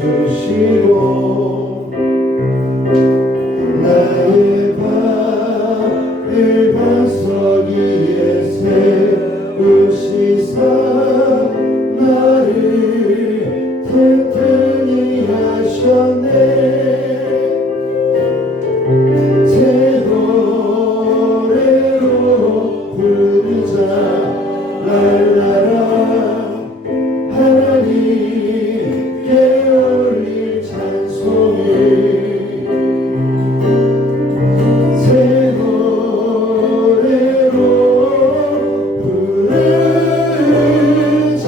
주시고 나의 발을 반석 위에 세우시사 나를 튼튼히 하셨네. 새 노래로 부르자 랄라라. 하나님께 올릴 찬송을 새 노래로 부르자.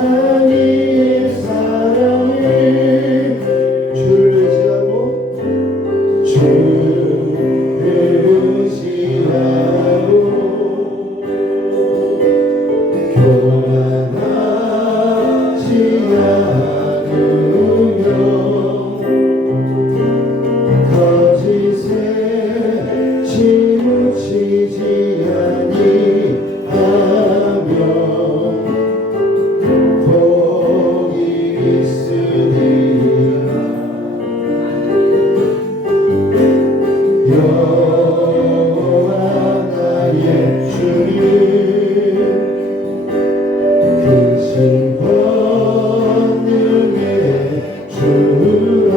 하나님의 사랑을 주를 의지하고 주를 의지하고 교만하지 않으며 거짓에 치무치지 아니하며 복이 있으리라. 여호와 나의 주를 크신 권능의 주라.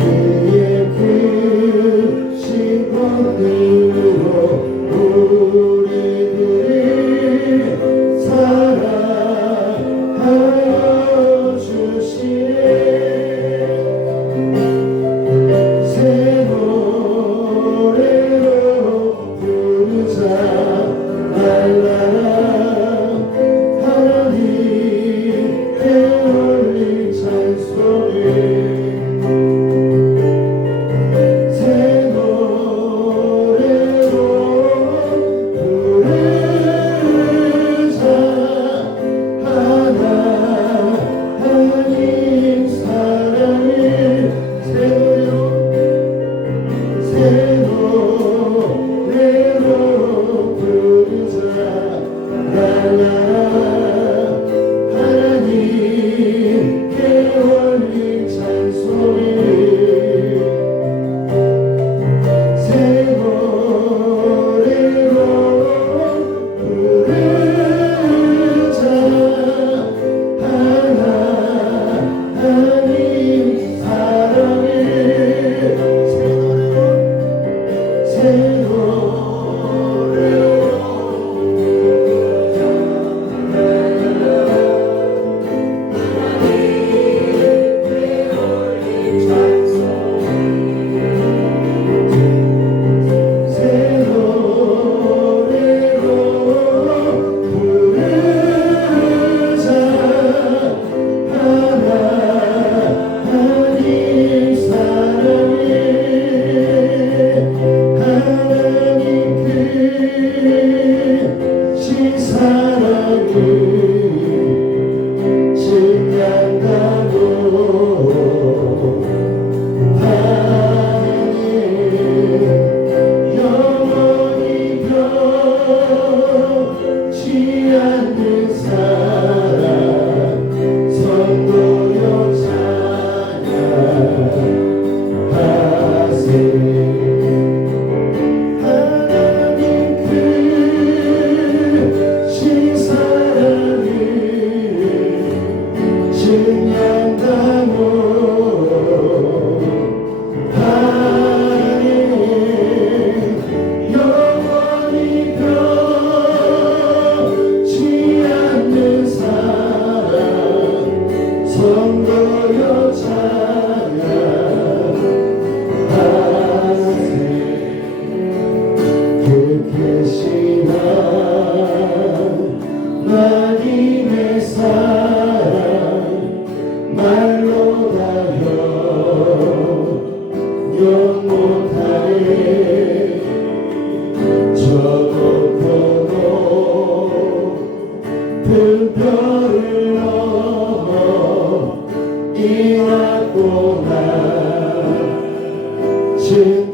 그의 크신 권능으로 우리들을 사랑하여 주시네. 새 노래로 부르자 랄라라. 하나님께 올릴 찬송을 새 노래로 부르자. 하나님 사랑을 새 노래로 부르자 랄라라. 하나님께 올릴 찬송을 새 노래로 부르자. 하나님 사랑을 새 노래로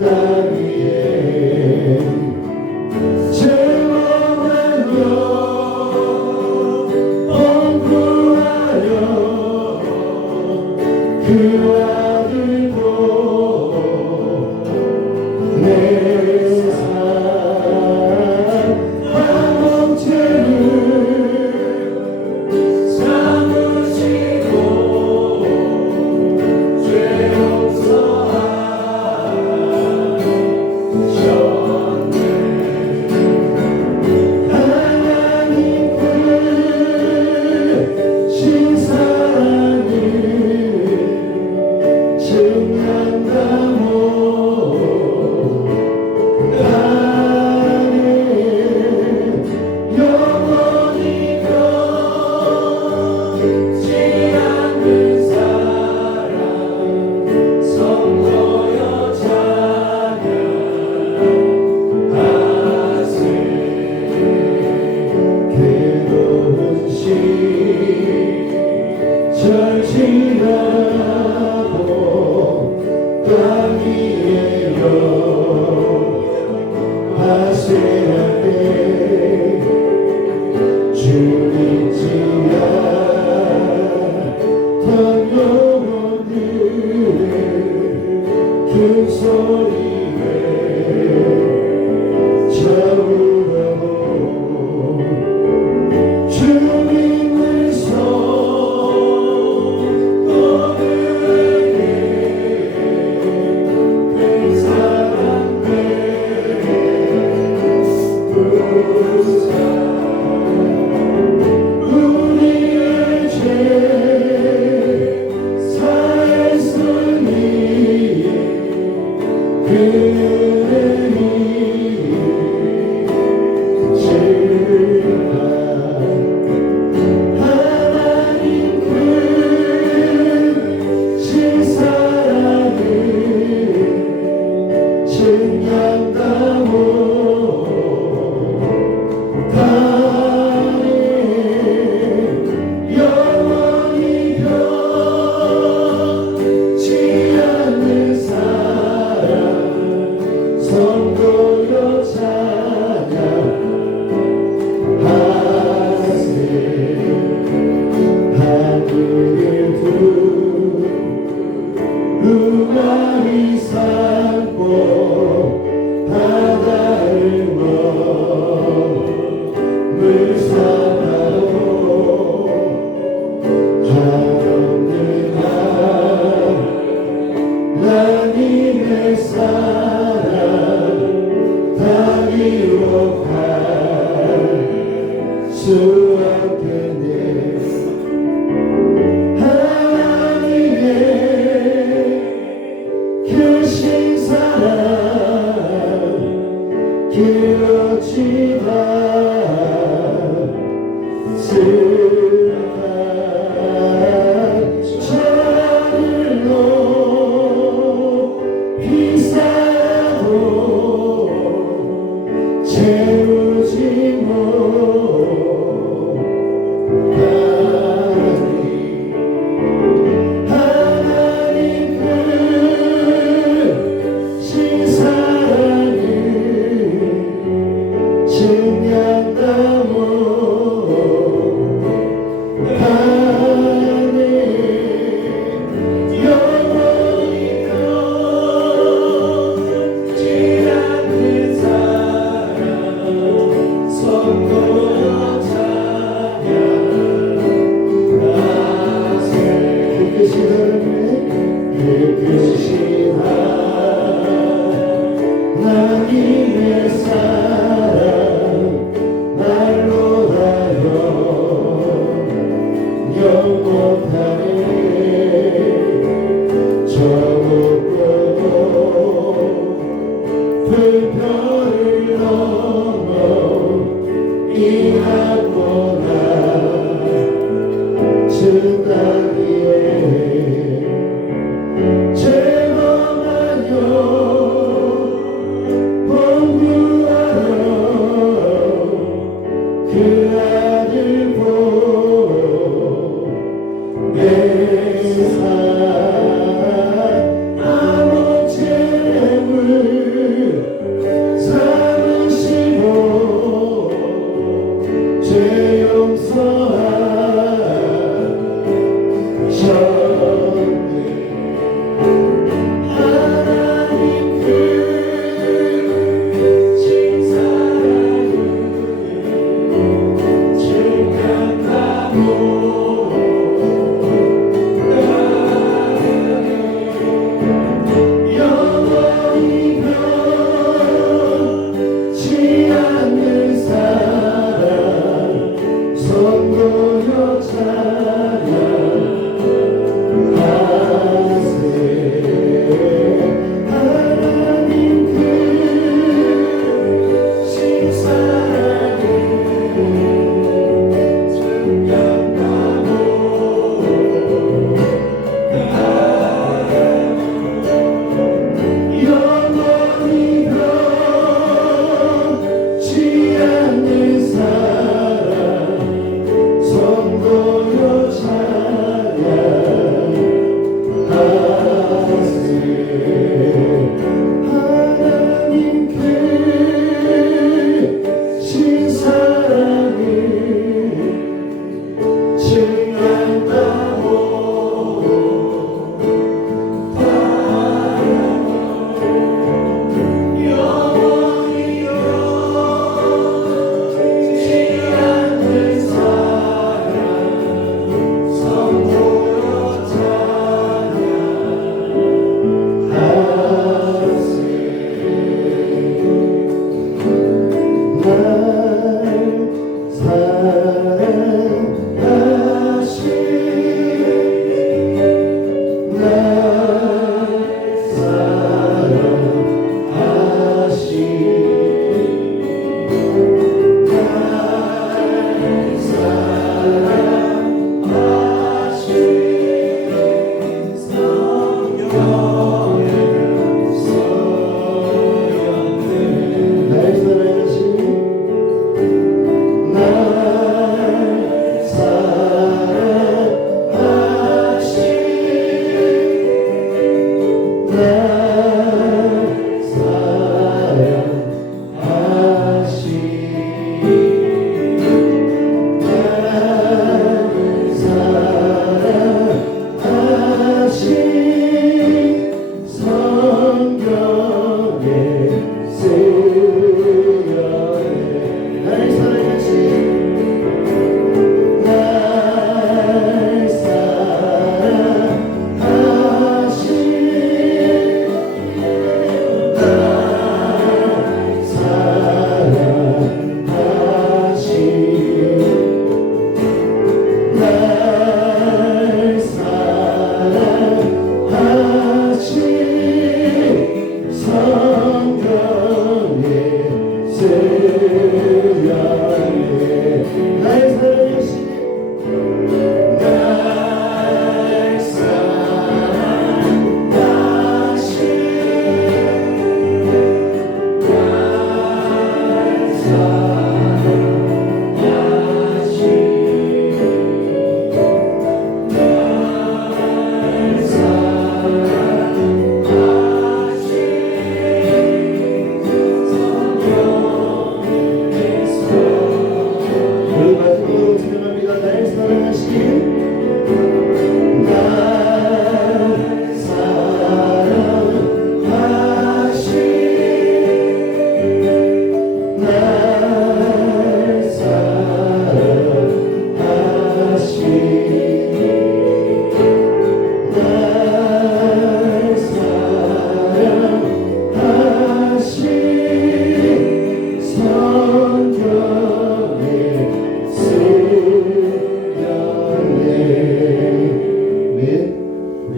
땅 위에 제왕하여 기억했네 하나님의 크신 사랑 길어지다 슬픈 저들로 비싸도 채우지 못하니 하나님 크신 사랑을 증명하고 가네 영원히 변치 않는 사랑 선고요 찬양하세 그것이 하나님의 사랑 말로 다여 영원하네 저곳도 불편을 넘어 이하고나 증가기에 제법하여 본구하여 그 아들 보내사 아무 죄물 삼으시고 죄 용서하셨네 하나님 크신 사랑을 증명하고 영원히 변치 않는 사랑 선고요 찬양하세 하나님 크신 사랑을 증명하고 영원히 변치 않는 사랑 선고요 찬양하세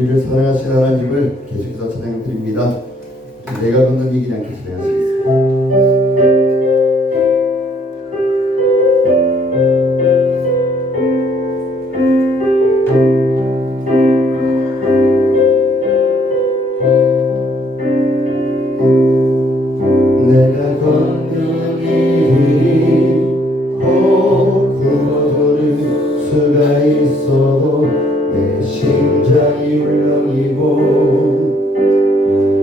우리를 사랑하시는 하나님을 계속해서 찬양드립니다. 내가 걷는 이 길 함께 찬양하시겠습니다. 내가 걷는 이 길이 굽어도는 수가 있어도 내 심장이 울렁이고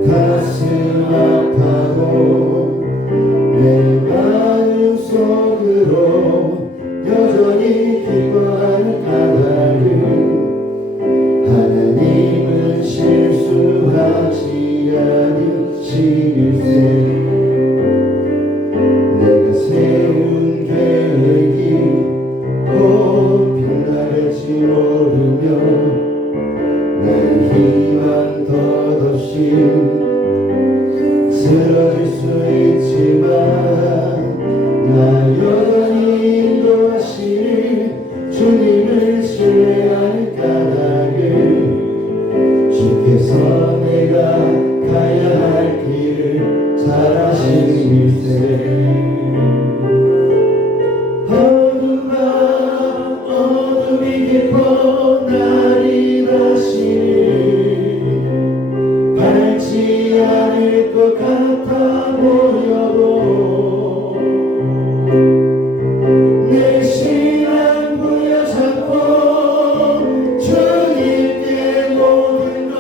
가슴 아파도 내 마음 속으로 여전히 기뻐하는 까닭은 하나님은 실수하지 않은 신일세. 내가 세운 계획이 꼭 빗나갈지 모르며 난 희망 덧없이 쓰러질 수 있지만 나 여전히 인도하시는 주님을 신뢰할 까닭을 주께서 내가 가야 할 길을 잘 아시는일세. 어둠이 깊어 날이 다시 밝지 않을 것 같아 보여도 내 신앙 부여잡고 주님께 모든 것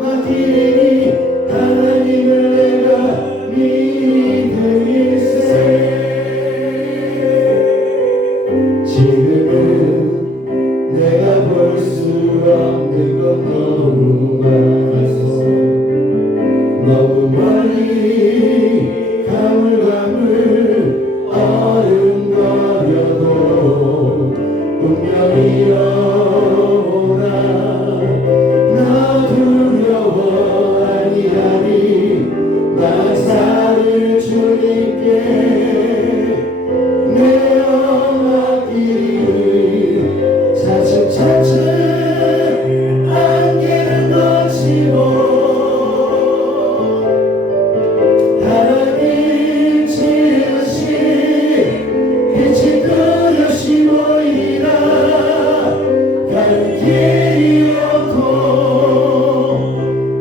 맡기니 하나님을 내가 믿음일세. 지금은 내가 볼 수 없는 것 너무 많아서 너무 멀리 가물가물 어른거려도 운명이 오나 나 두려워 아니하니 만사를 주님께 내어 맡기리. 차츰차츰 안개는 걷히고 하나님 지으신 빛이 뚜렷이 보이라. 가는 길이 없고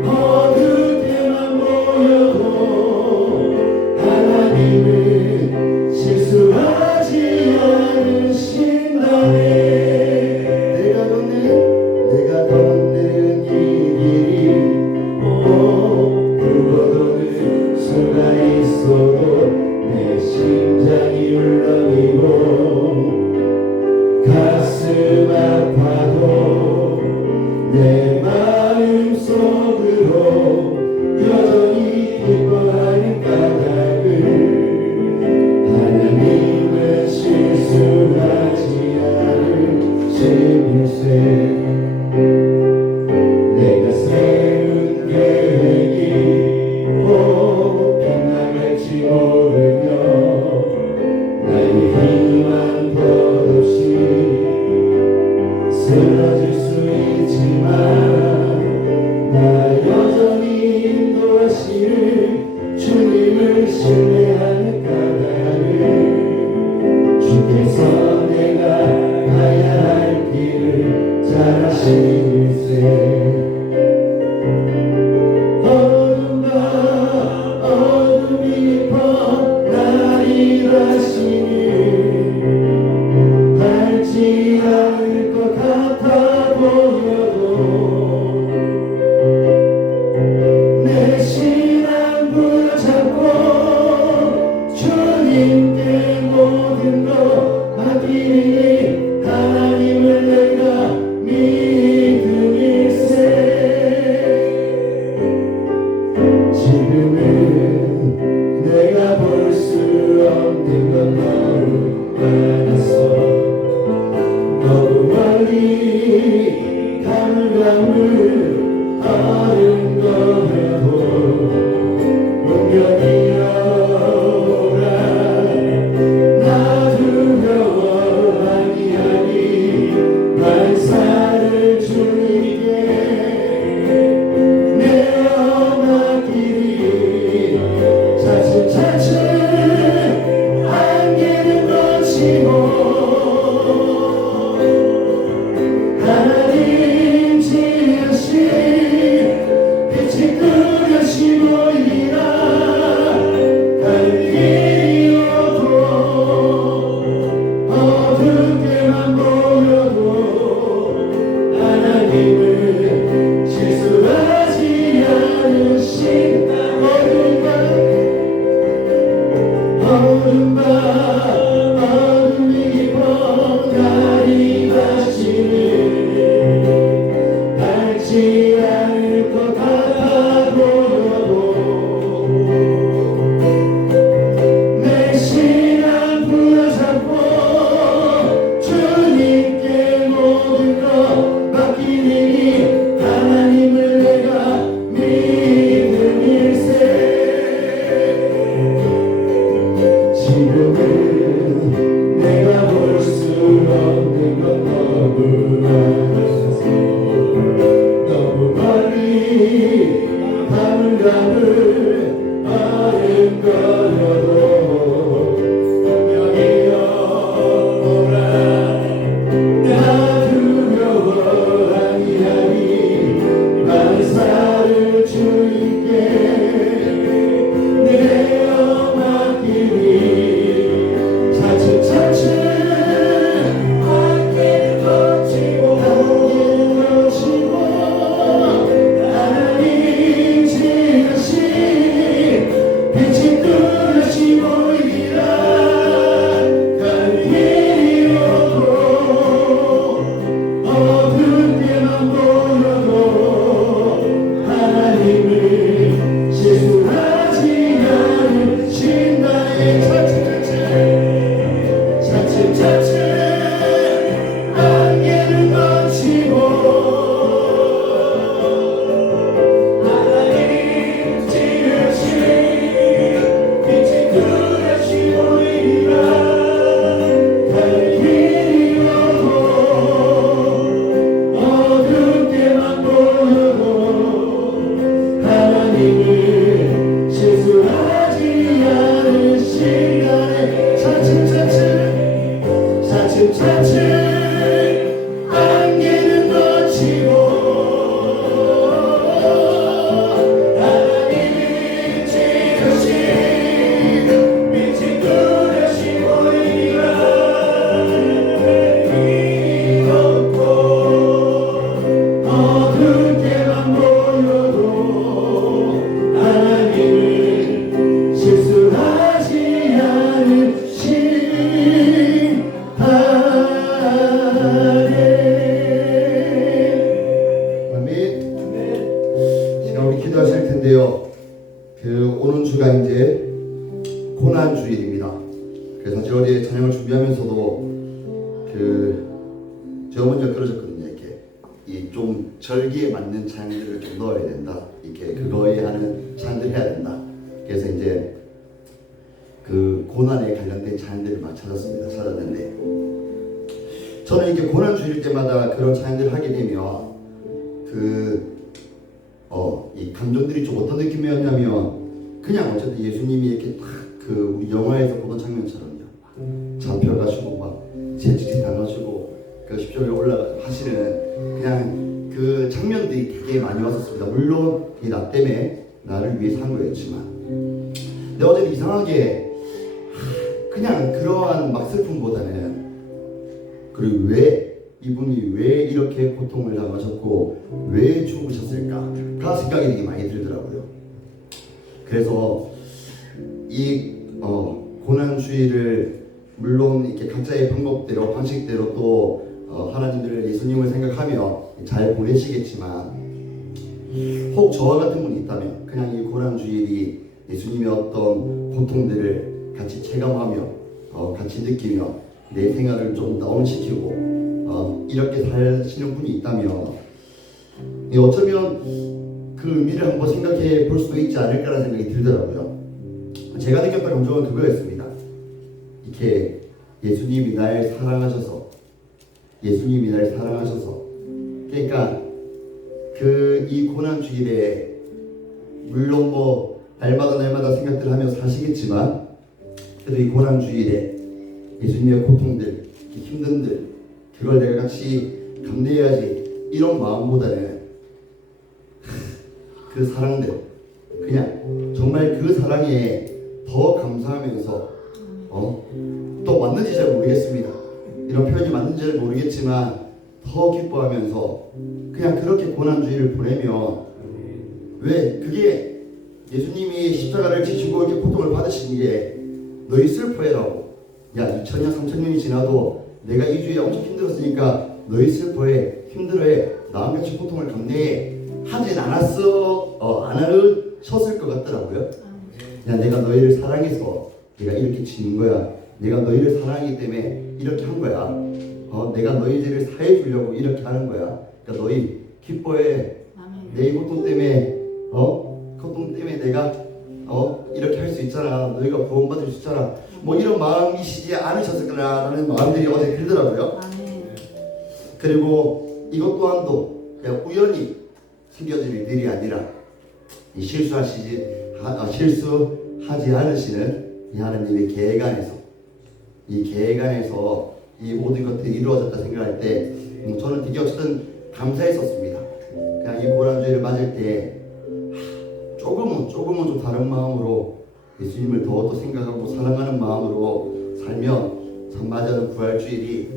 어두울 때만 보여도 하나님은 실수하지 않으신다네. 내가 걷는 이 길이 굵어도는 수가 있어도 내 심장이 울렁이고 가슴 아파도 내 마음 속으로 여전히 기뻐하는 까닭을 하나님은 실수하지 않을 신일세. 내가 세운 계획이 꼭 빗나갈지 모르며 나의 희망 덧없이 쓰러질 수 있지만 나 여전히 인도하시는 주님을 신뢰하는 까닭을 주께서 내가 가야 할 길을 잘 아시는일세. 어둠이 깊어 날이 다시니 밝지 않을 것 같아 보여도 내 신앙 부여잡고 주님께 모든 것 맡기니 하나님을 내가 믿음일세. 지금은 내가 볼 수 없는 것 너무 많아서 너무 멀리 가물가물 어른거려도 운명이 오라 나 두려워 아니하니 만사를 주님께 찬양을 준비하면서도 제 어머니가 그러셨거든요. 이렇게 이 좀 절기에 맞는 찬양들을 좀 넣어야 된다. 이렇게 그거에 하는 찬양들 해야 된다. 그래서 이제 그 고난에 관련된 찬양들을 막 찾았는데 저는 이게 고난 주일 때마다 그런 찬양들을 하게 되면 이 감정들이 좀 어떤 느낌이었냐면 그냥 어쨌든 예수님이 이렇게 딱 우리 영화에서 보던 장면처럼요. 잡혀가시고 막 채찍질 당하시고 그 십자가에 올라가시는 그냥 그 장면들이 되게 많이 왔었습니다. 물론 이 나 때문에 나를 위해 산 거였지만 근데 어제는 이상하게 그냥 그러한 막 슬픔보다는 그리고 왜 이분이 왜 이렇게 고통을 당하셨고 왜 죽으셨을까 생각이 되게 많이 들더라고요. 그래서 이 고난주의를 물론 이렇게 각자의 방법대로 방식대로 또 하나님들 예수님을 생각하며 잘 보내시겠지만 혹 저와 같은 분이 있다면 그냥 이 고난주일이 예수님의 어떤 고통들을 같이 체감하며 같이 느끼며 내 생활을 좀 다운시키고 이렇게 사시는 분이 있다면 어쩌면 그 의미를 한번 생각해 볼 수도 있지 않을까라는 생각이 들더라고요. 제가 느꼈던 감정은 그거였습니다. 이렇게 예수님이 날 사랑하셔서 그러니까 이 고난주일에 물론 뭐 날마다 생각들 하며 사시겠지만 그래도 이 고난주일에 예수님의 고통들, 힘든들 그걸 내가 같이 감내해야지 이런 마음보다는 그 사랑들 그냥 정말 그 사랑에 더 감사하면서 또 맞는지 잘 모르겠습니다. 이런 표현이 맞는지 잘 모르겠지만 더 기뻐하면서 그냥 그렇게 고난주의를 보내면 왜 그게 예수님이 십자가를 지시고 이렇게 고통을 받으신 게 너희 슬퍼해라고 야 2000년 3000년이 지나도 내가 이 주에 엄청 힘들었으니까 너희 슬퍼해 힘들어해 나와 같이 고통을 감내해 하진 않았어 안 하셨을 것 같더라고요. 야 내가 너희를 사랑해서 내가 이렇게 지는 거야. 내가 너희를 사랑하기 때문에 이렇게 한 거야. 내가 너희들을 사해 주려고 이렇게 하는 거야. 그러니까 너희 기뻐해. 내 고통 때문에 고통 때문에 내가 이렇게 할 수 있잖아. 너희가 구원받을 수 있잖아. 뭐 이런 마음이시지 않으셨을까라는 마음들이 어제 들더라고요. 그리고 이것 또한도 그냥 우연히 생겨질 일들이 아니라 실수하지 않으시는 이 하나님의 계획 안에서 이 모든 것들이 이루어졌다 생각할 때 저는 되게 어쨌든 감사했었습니다. 그냥 이 고난주의를 맞을 때 조금은 좀 다른 마음으로 예수님을 더 생각하고 사랑하는 마음으로 살면 참 맞아는 부활주일이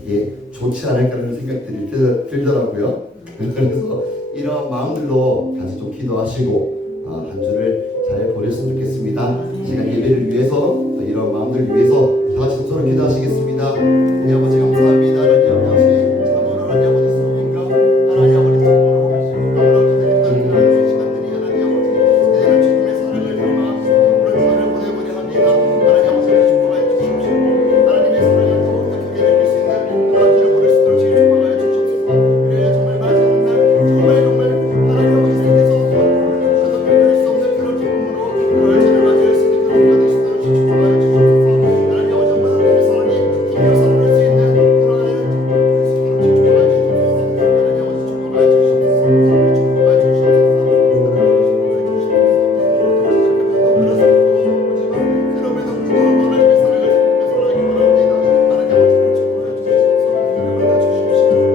되게 좋지 않을까라는 생각들이 들더라고요. 그래서 이런 마음들로 같이 좀 기도하시고 한 주를 잘 보냈으면 좋겠습니다. 시간 예배를 위해서 이런 마음들을 위해서 다 같이 서로 기도하시겠습니다. 하나님 아버지 감사합니다. 하나님 아버지 참으로 하나님 아버지 성인가 하나님 아버지 성으로 보시니까 하나님 시간들이 하나님 아버지 이제는 주님의 사랑을 담아 그런 사랑을 보내보려 합니다. 하나님 아버지 축복하여 주십시오. 하나님의 사랑을 더욱더 크게 느낄 수 있는 하나님을 보낼 수 있도록 주님 축복하여 주십시오. 그래야 정말 맞이하는 날 정말 하나님 아버지 속에서 어떤 별을 수 없는 그런 기쁨으로 부활절을 맞이할 수 있는 그런 받을 수 있도록 주님 축복하여 주십시오. 하나님 아버지 정말 하나님의 사랑이 힘겨서 누릴 수 있는 그런 아이를 누릴 수 있도록 주님 축복하여 주십시오. 하나님 아버지 축복하여 주십시오. 축복하여 주십시오. 그럼에도 불구하고 하나님의 사랑을 사랑하기 원합니다. 하나님 아버지 축복하여 주십시오. 그러나 주십시오.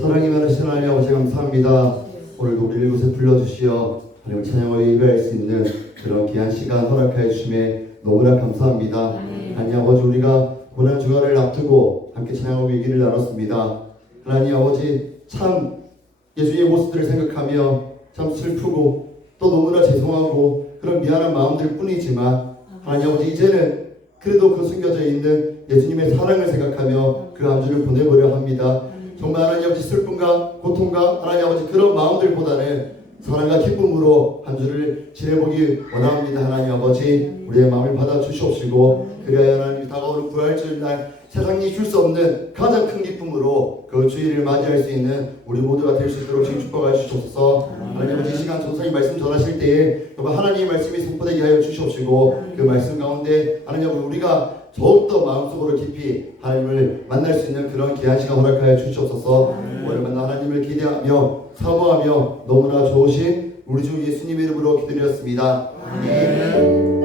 사랑이 많으신 하나님 아버지 감사합니다. 오늘도 우리 이곳에 불러주시어 하나님 찬양을 예배할 수 있는 그런 귀한 시간 허락하여 주심에 너무나 감사합니다. 하나님 아버지 우리가 고난 주간을 앞두고 함께 찬양하고 얘기를 나눴습니다. 하나님 아버지 참 예수님의 모습들을 생각하며 참 슬프고 또 너무나 죄송하고 그런 미안한 마음들 뿐이지만 하나님 아버지 이제는 그래도 그 숨겨져 있는 예수님의 사랑을 생각하며 그 한 주를 보내보려 합니다. 정말 하나님 아버지 슬픔과 고통과 하나님 아버지 그런 마음들보다는 사랑과 기쁨으로 한 주를 지내보기 원합니다. 하나님 아버지 우리의 마음을 받아 주시옵시고 그래야 하나님 다가오는 부활절 날 세상이 줄 수 없는 가장 큰 기쁨으로 그 주일을 맞이할 수 있는 우리 모두가 될 수 있도록 주님 축복하여 주시옵소서. 하나님 아버지 이 시간 전사님 말씀 전하실 때에 정말 하나님의 말씀이 선포되게 하여 주시옵시고 그 말씀 가운데 하나님 아버지 우리가 더욱더 마음속으로 깊이 하나님을 만날 수 있는 그런 귀한 시간 허락하여 주시옵소서. 오늘만 하나님을 기대하며 사모하며 너무나 좋으신 우리 주 예수님의 이름으로 기도드렸습니다. 아멘.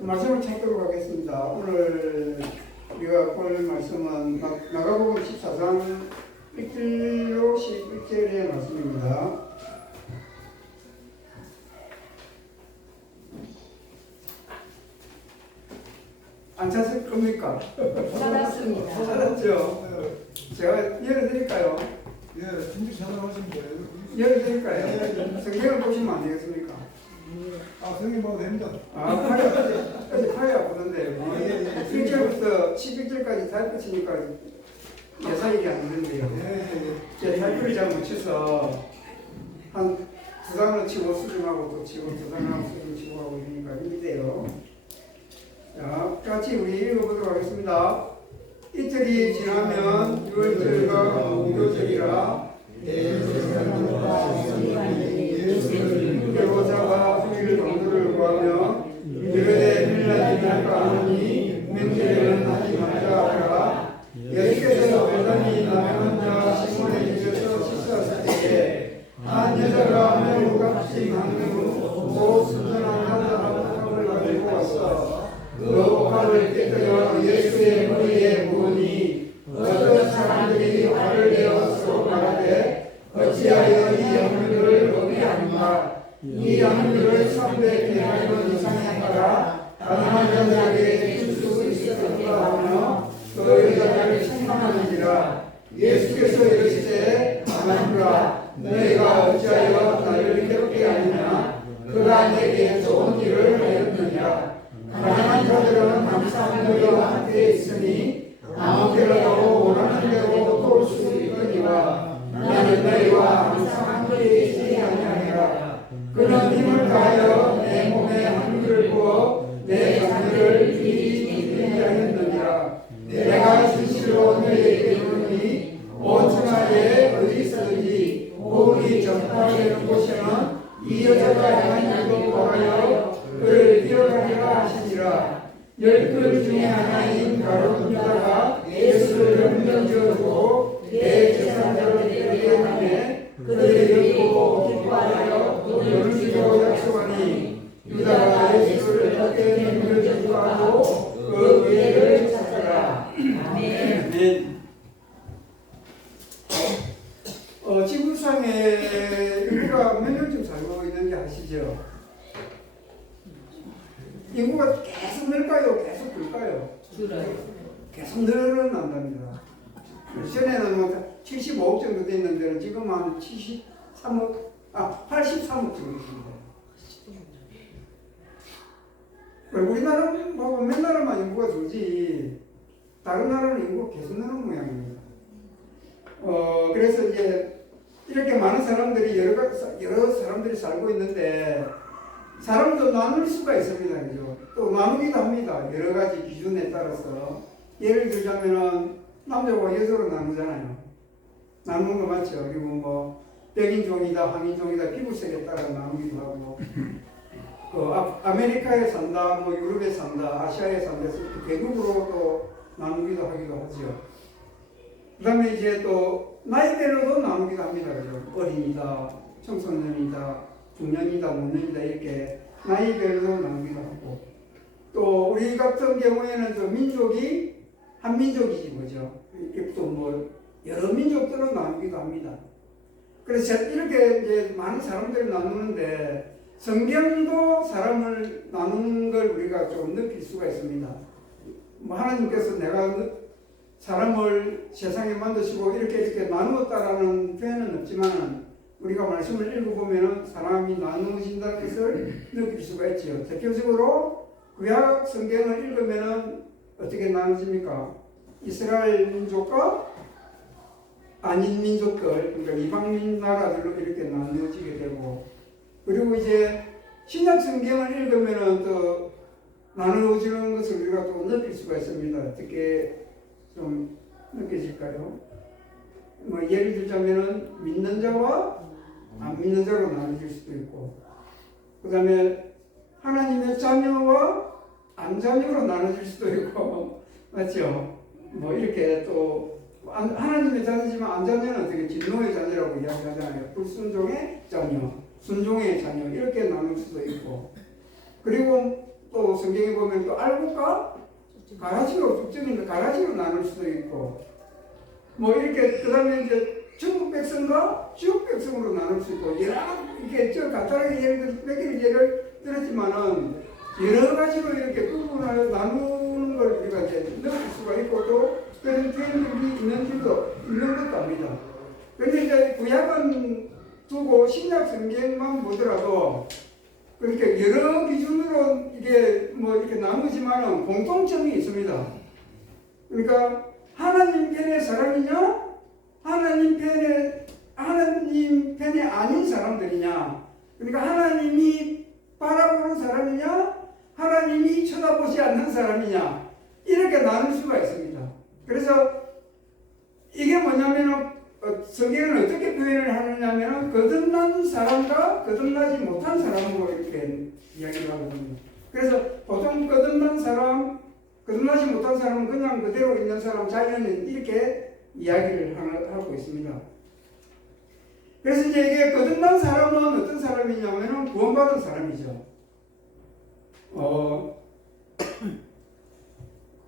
말씀을 찾도록 하겠습니다. 오늘 우리가 볼 말씀은 마가복음 14장 1절로 11절의 말씀입니다. 안 찾을 겁니까? 찾았습니다. 찾았죠? 제가 열어드릴까요? 예, 준비 찾아가시면 돼요. 열어드릴까요? 성경을 보시면 안 되겠습니까? 아, 선생님 봐도 됩니다. 팔이 아프는데 1절부터 11절까지 다 끝이니까 예상이 안 되는데요. 제 발표를 잘 못 쳐서 한 두 장을 치고 수정하고 또 치고 두 장을 하고 수정 치고 하고 이러니까 힘들대요. 자, 같이 우리 읽어보도록 하겠습니다. 이틀이 지나면 6월절과 무교절이라 배우자가 주일 강도를 구하며 이르되 빌라지 할까 하니 명절에는 하지 말자 하라. 예수께서 배단이 남의 혼자 시몬의 집에서 식사하실 때에 한 여자가 매우 값진 후 순전한 한 사람을 가지고 왔어. 그 옥합을 깨뜨려 예수의 머리에 부으니 어떤 사람들이 화를 내어 서로 말하되 어찌하여 이 양물을 먹게 하는가. 이 양물을 300데나리온 이상의 하라 가난한 자들에게 줄 수 있었던가 하며 그 여자를 책망하는지라. 예수께서 이르시되 가만두라. 너희가 어찌하여 나를 괴롭게 하느냐. 그가 내게 좋은 일을 하였느니라. 가난한 자들은 항상 너희와 함께 있으니 아무 데라도 원하는 대로 돌 수 있거니와 나는 너희와 항상 함께 있지 아니하리라. 그는 힘을 다하여 내 몸에 한기를 부어 내 장애를 이기게 하였느니라. 내가 진실로 너희에게 이르노니 온 천하에 어디 있든지 복이 전파되는 곳에는 이 여자가 행한 일도 보하여 그를 이어가리라 하시니라. 열둘 중에 하나인 가룟 유다가 예수를 연명지어두고 내 제사장을 때리게 하매 그들이 듣고 기뻐하여 돈을 주기로 약속하니 유다가 예수를 어떻게 연명지어두고 그 기회를 찾더라. 아멘. 지구상에 인구가 몇 명쯤 살고 있는지 아시죠? 인구가 계속 늘까요? 계속 줄까요? 줄어요. 계속 늘어난답니다. 전에는 뭐 75억 정도 됐는데 지금 한 83억, 83억 정도 있습니다. 우리나라하고 몇 나라만 인구가 줄지 다른 나라는 인구가 계속 늘는 모양입니다. 그래서 이제 이렇게 많은 사람들이 여러 사람들이 살고 있는데 사람도 나눌 수가 있습니다. 그죠? 또 나누기도 합니다. 여러 가지 기준에 따라서. 예를 들자면은 남자와 여자로 나누잖아요. 나누는 거 맞죠? 그리고 뭐 백인종이다, 황인종이다, 피부색에 따라 나누기도 하고 아메리카에 산다, 뭐 유럽에 산다, 아시아에 산다 해서 계급으로 또 나누기도 하기도 하죠. 그 다음에 이제 또 나이대로도 나누기도 합니다. 그죠? 어린이다, 청소년이다, 중년이다, 노년이다 이렇게 나이별로 나누기도 하고 또 우리 같은 경우에는 또 민족이 한민족이지 뭐죠. 또 뭐 여러 민족들은 나누기도 합니다. 그래서 이렇게 이제 많은 사람들이 나누는데 성경도 사람을 나누는 걸 우리가 좀 느낄 수가 있습니다. 뭐 하나님께서 내가 사람을 세상에 만드시고 이렇게 나누었다라는 표현은 없지만 우리가 말씀을 읽어보면 사람이 나누어진다는 것을 느낄 수가 있죠. 대표적으로 구약 성경을 읽으면 어떻게 나누집니까? 이스라엘 민족과 아닌 민족들, 그러니까 이방민 나라들로 이렇게 나누어지게 되고, 그리고 이제 신약 성경을 읽으면 또 나누어지는 것을 우리가 또 느낄 수가 있습니다. 어떻게 좀 느껴질까요? 뭐 예를 들자면은 믿는 자와 안 믿는 자로 나눠질 수도 있고, 그 다음에 하나님의 자녀와 안 자녀로 나눠질 수도 있고, 맞죠? 뭐 이렇게 또 하나님의 자녀지만 안 자녀는 어떻게 진노의 자녀라고 이야기하잖아요. 불순종의 자녀, 순종의 자녀 이렇게 나눌 수도 있고, 그리고 또 성경에 보면 또 알곡과 가라지로 죽적인데 가라지로 나눌 수도 있고, 뭐 이렇게 그 다음에 이제 중국 백성과 지옥 백성으로 나눌 수 있고, 여러 이렇게 저 간단하게 몇 개를 예를 들었지만은 여러 가지로 이렇게 구분하여 나누는 걸 우리가 이제 느낄 수가 있고 또 그런 표현들이 있는 것도 압니다. 그런데 이제 구약은 두고 신약 성경만 보더라도 그렇게 여러 기준으로 이게 뭐 이렇게 나누지만은 공통점이 있습니다. 그러니까 하나님 편의 사람이냐, 하나님 편에 아닌 사람들이냐, 그러니까 하나님이 바라보는 사람이냐, 하나님이 쳐다보지 않는 사람이냐, 이렇게 나눌 수가 있습니다. 그래서 이게 뭐냐면은 성경은 어떻게 표현을 하느냐면 거듭난 사람과 거듭나지 못한 사람으로 이렇게 이야기를 하거든요. 그래서 보통 거듭난 사람, 거듭나지 못한 사람은 그냥 그대로 있는 사람, 자기는 이렇게 이야기를 하고 있습니다. 그래서 이제 이게 거듭난 사람은 어떤 사람이냐면 구원받은 사람이죠.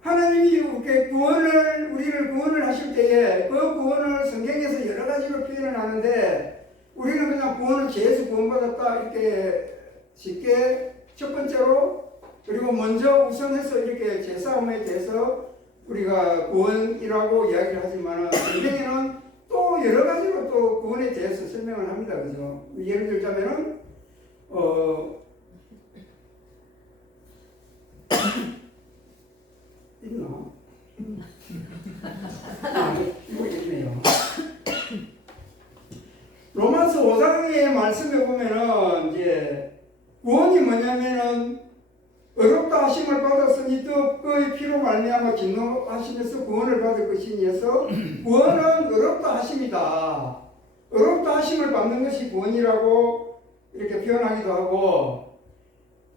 하나님이 이렇게 우리를 구원을 하실 때에 그 구원을 성경에서 여러 가지로 표현을 하는데 우리는 그냥 구원을 죄에서 구원받았다 이렇게 쉽게 첫 번째로, 그리고 먼저 우선해서 이렇게 죄사함에 대해서 우리가 구원이라고 이야기를 하지만 성경에는 또 여러 가지로 또 구원에 대해서 설명을 합니다. 그죠? 예를 들자면은 있나? 이거 있네요. 로마서 5장의 말씀에 보면은 이제 구원이 뭐냐면은 어렵다 하심을 받았으니 또 그의 피로 말미암아 진노하심에서 구원을 받을 것이니 해서 구원은 어렵다 하심이다. 어렵다 하심을 받는 것이 구원이라고 이렇게 표현하기도 하고,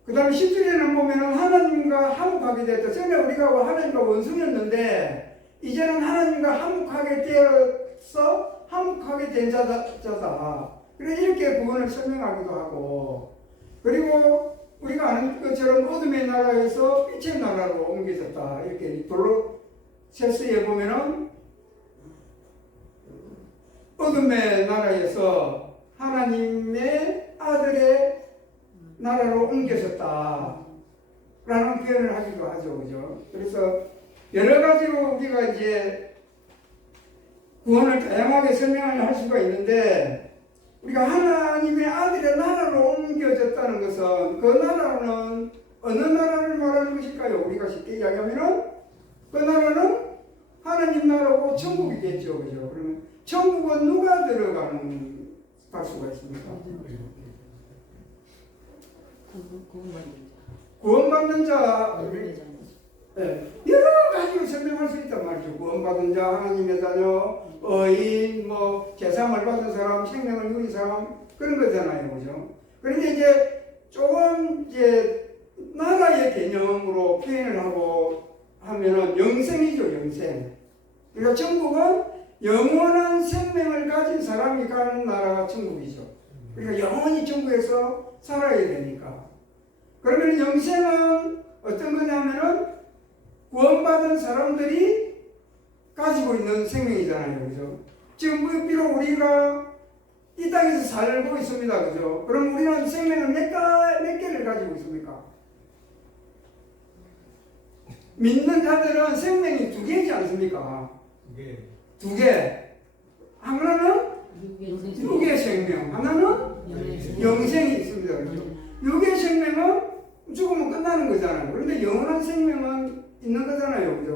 그 다음에 10절에는 보면은 하나님과 화목하게 됐다. 전에 우리가 하나님과 원수였는데 이제는 하나님과 화목하게 되어서 화목하게 된 자다. 그래서 이렇게 구원을 설명하기도 하고, 그리고 우리가 아는 것처럼 어둠의 나라에서 빛의 나라로 옮겨졌다. 이렇게 돌로세스에 보면은 어둠의 나라에서 하나님의 아들의 나라로 옮겨졌다 라는 표현을 하기도 하죠. 그죠? 그래서 여러 가지로 우리가 이제 구원을 다양하게 설명을 할 수가 있는데, 우리가 하나님의 아들의 나라로 옮겨졌다는 것은 그 나라는 어느 나라를 말하는 것일까요? 우리가 쉽게 이야기하면은 그 나라는 하나님 나라고 천국이겠죠. 그죠? 그러면 천국은 누가 갈 수가 있습니까? 구원받는 자, 네, 여러 가지로 설명할 수 있단 말이죠. 구원받은 자, 하나님의 자녀, 의인, 뭐 제사함을 받은 사람, 생명을 누린 사람, 그런 거잖아요, 그죠? 그런데 이제 조금 이제 나라의 개념으로 표현을 하고 하면은 영생이죠, 영생. 그러니까 천국은 영원한 생명을 가진 사람이 가는 나라가 천국이죠. 그러니까 영원히 천국에서 살아야 되니까. 그러면 영생은 어떤 거냐면은 구원받은 사람들이 가지고 있는 생명이잖아요. 그죠? 지금 비록 우리가 이 땅에서 살고 있습니다. 그죠? 그럼 우리는 생명을 몇 개를 가지고 있습니까? 믿는 자들은 생명이 2개이지 않습니까? 2개. 하나는 6의 생명, 하나는 영생이 있습니다. 그렇죠? 6의 생명은 죽으면 끝나는 거잖아요. 그런데 영원한 생명은 있는 거잖아요. 그죠?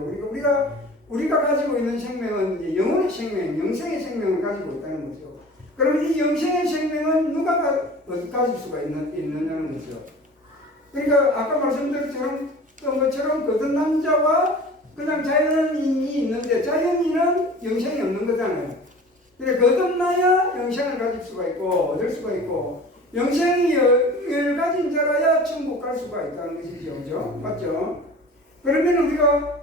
우리가 가지고 있는 생명은 이제 영원의 생명, 영생의 생명을 가지고 있다는 거죠. 그럼 이 영생의 생명은 누가 가질 수가 있느냐는 거죠. 그러니까 아까 말씀드렸던 것처럼 거듭 남자와 그냥 자연인이 있는데 자연인은 영생이 없는 거잖아요. 그래 거듭나야 영생을 가질 수가 있고 얻을 수가 있고 영생을 가진 자라야 천국 갈 수가 있다는 것이죠. 그죠? 맞죠? 그러면 우리가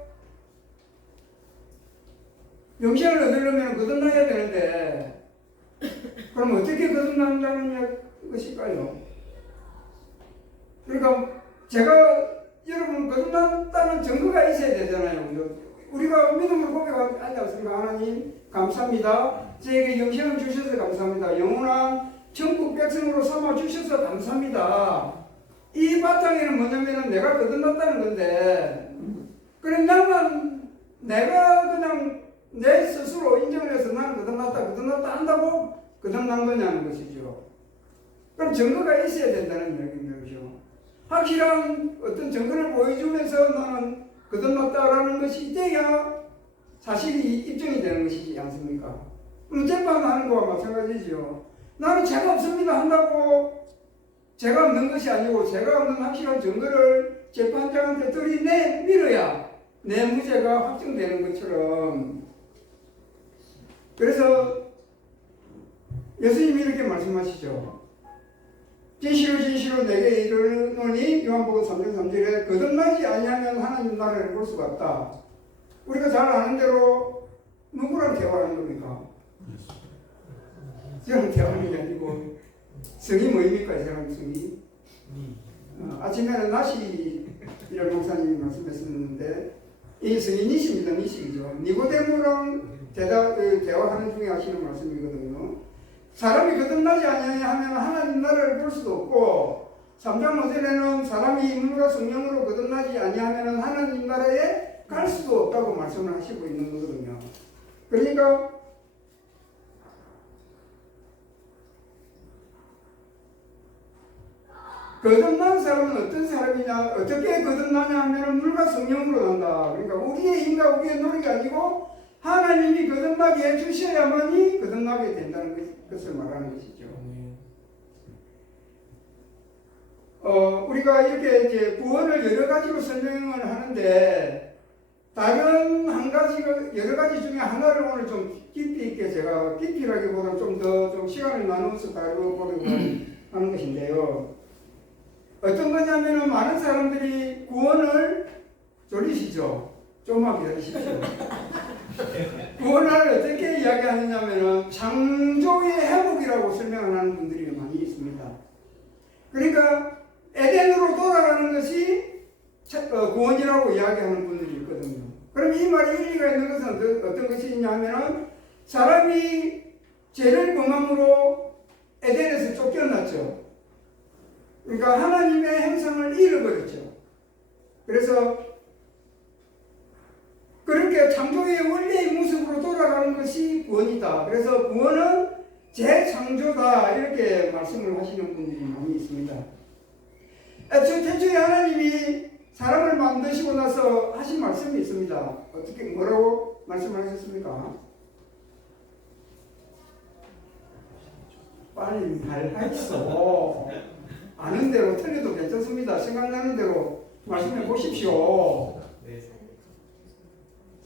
영생을 얻으려면 거듭나야 되는데 그럼 어떻게 거듭난다는 것일까요? 그러니까 제가 여러분 거듭났다는 증거가 있어야 되잖아요. 우리가 믿음으로 고백하지 않습니까? 하나님 감사합니다. 저에게 영생을 주셔서 감사합니다. 영원한 천국 백성으로 삼아 주셔서 감사합니다. 이 바탕에는 뭐냐면은 내가 거듭났다는 건데 그럼 나만 내가 그냥 내 스스로 인정을 해서 나는 거듭났다 한다고 거듭난 거냐는 것이죠. 그럼 증거가 있어야 된다는 이야기입니다. 그죠? 확실한 어떤 증거를 보여주면서 나는 거듭났다라는 것이 있어야 사실이 입증이 되는 것이지 않습니까? 그럼 재판하는 거와 마찬가지죠. 나는 죄가 없습니다 한다고 죄가 없는 것이 아니고 죄가 없는 확실한 증거를 재판장한테 들이밀어야 내 무죄가 확정되는 것처럼 그래서 예수님이 이렇게 말씀하시죠. 진실로 내게 이르노니 요한복음 3장 3절에 거듭나지 아니하면 하나님 나라를 볼 수가 없다. 우리가 잘 아는 대로 누구랑 대화하는 겁니까? 저랑 대화하는 게 아니고 성이 뭐입니까? 이 사람 성이? 아침에는 나시이라는 목사님이 말씀했었는데 이 성이 니시입니다. 니시죠. 니고데모랑 대화하는 중에 하시는 말씀이거든요. 사람이 거듭나지 아니하면 하나님 나라를 볼 수도 없고 3장 5절에는 사람이 물과 성령으로 거듭나지 아니하면 하나님 나라에 갈 수도 없다고 말씀을 하시고 있는 거거든요. 그러니까 거듭난 사람은 어떤 사람이냐, 어떻게 거듭나냐 하면 물과 성령으로 난다. 그러니까 우리의 힘과 우리의 노력이 아니고 하나님이 거듭나게 해주셔야만이 거듭나게 된다는 것을 말하는 것이죠. 우리가 이렇게 이제 구원을 여러 가지로 설명을 하는데 다른 한 가지 여러 가지 중에 하나를 오늘 좀 깊이 있게 제가 깊이라기보다는 좀 시간을 나누어서 다루어보려고 하는 것인데요. 어떤 거냐면은 많은 사람들이 구원을 졸리시죠. 조금만 기다리십시오. 구원을 어떻게 이야기하느냐면은 창조의 회복이라고 설명을 하는 분들이 많이 있습니다. 그러니까 에덴으로 돌아가는 것이 구원이라고 이야기하는 분들이 있거든요. 그럼 이 말이 일리가 있는 것은 어떤 것이 있냐면은 사람이 죄를 범함으로 에덴에서 쫓겨났죠. 그러니까 하나님의 형상을 잃어버렸죠. 그래서 그렇게 창조의 원래의 모습으로 돌아가는 것이 구원이다. 그래서 구원은 재창조다. 이렇게 말씀을 하시는 분들이 많이 있습니다. 태초에 하나님이 사람을 만드시고 나서 하신 말씀이 있습니다. 어떻게 뭐라고 말씀하셨습니까? 빨리 하시소. 아는 대로 틀려도 괜찮습니다. 생각나는 대로 말씀해 보십시오.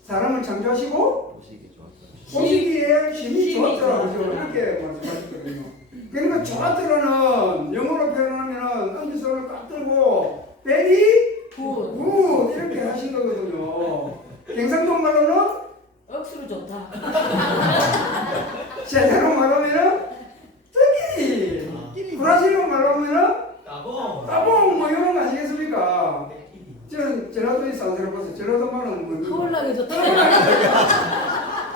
사람을 창조하시고 보시기에 힘이 좋았더라. 이렇게 말씀하셨거든요. 그러니까 좋았더라는 영어로 표현하면 엄지손을 꽉 들고 베리 굿 이렇게 하신 거거든요. 경상도 말로는 억수로 좋다. 제대로 말하면은 뜨기. 브라질로 말하면은 따봉 뭐 이런 거 아니겠습니까? 전라도만은 뭐 타올라게 좋다.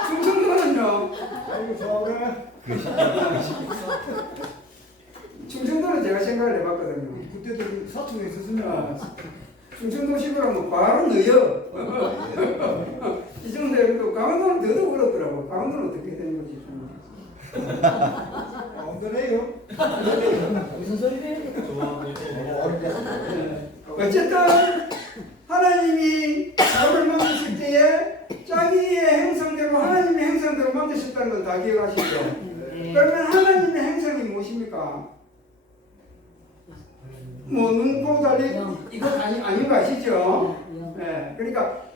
충청도는요. 아이고 좋아하네. 충청도는 제가 생각을 해봤거든요. 그때도 사촌에 있었으면 충청도 시골하면 바로 넣어요. 이 정도에 강원도는 더더욱 그렇더라고. 강원도는 어떻게 되는 거지? 온전해요. 무슨 소리래? 어쨌든 하나님이 사람을 만드실 때에 자기의 행성대로 하나님의 행성대로 만드셨다는 건 다 기억하시죠? 그러면 하나님의 행성이 무엇입니까? 뭐 눈, 코, 다리 이거 아닌 거 아시죠? 네, 그러니까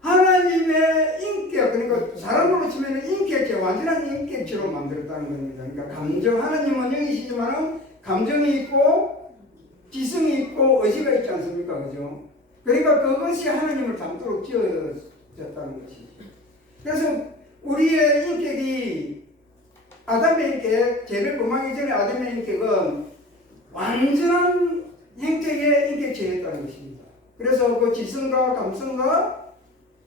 하나님의 인격, 그러니까 사람으로 치면 인격체, 완전한 인격체로 만들었다는 겁니다. 그러니까 감정, 하나님은 영이시지만은 감정이 있고 지성이 있고 의지가 있지 않습니까? 그죠? 그러니까 그것이 하나님을 닮도록 지어졌다는 것이죠. 그래서 우리의 인격이 아담의 인격, 죄를 범하기 전에 아담의 인격은 완전한 형태의 인격체였다는 것입니다. 그래서 그 지성과 감성과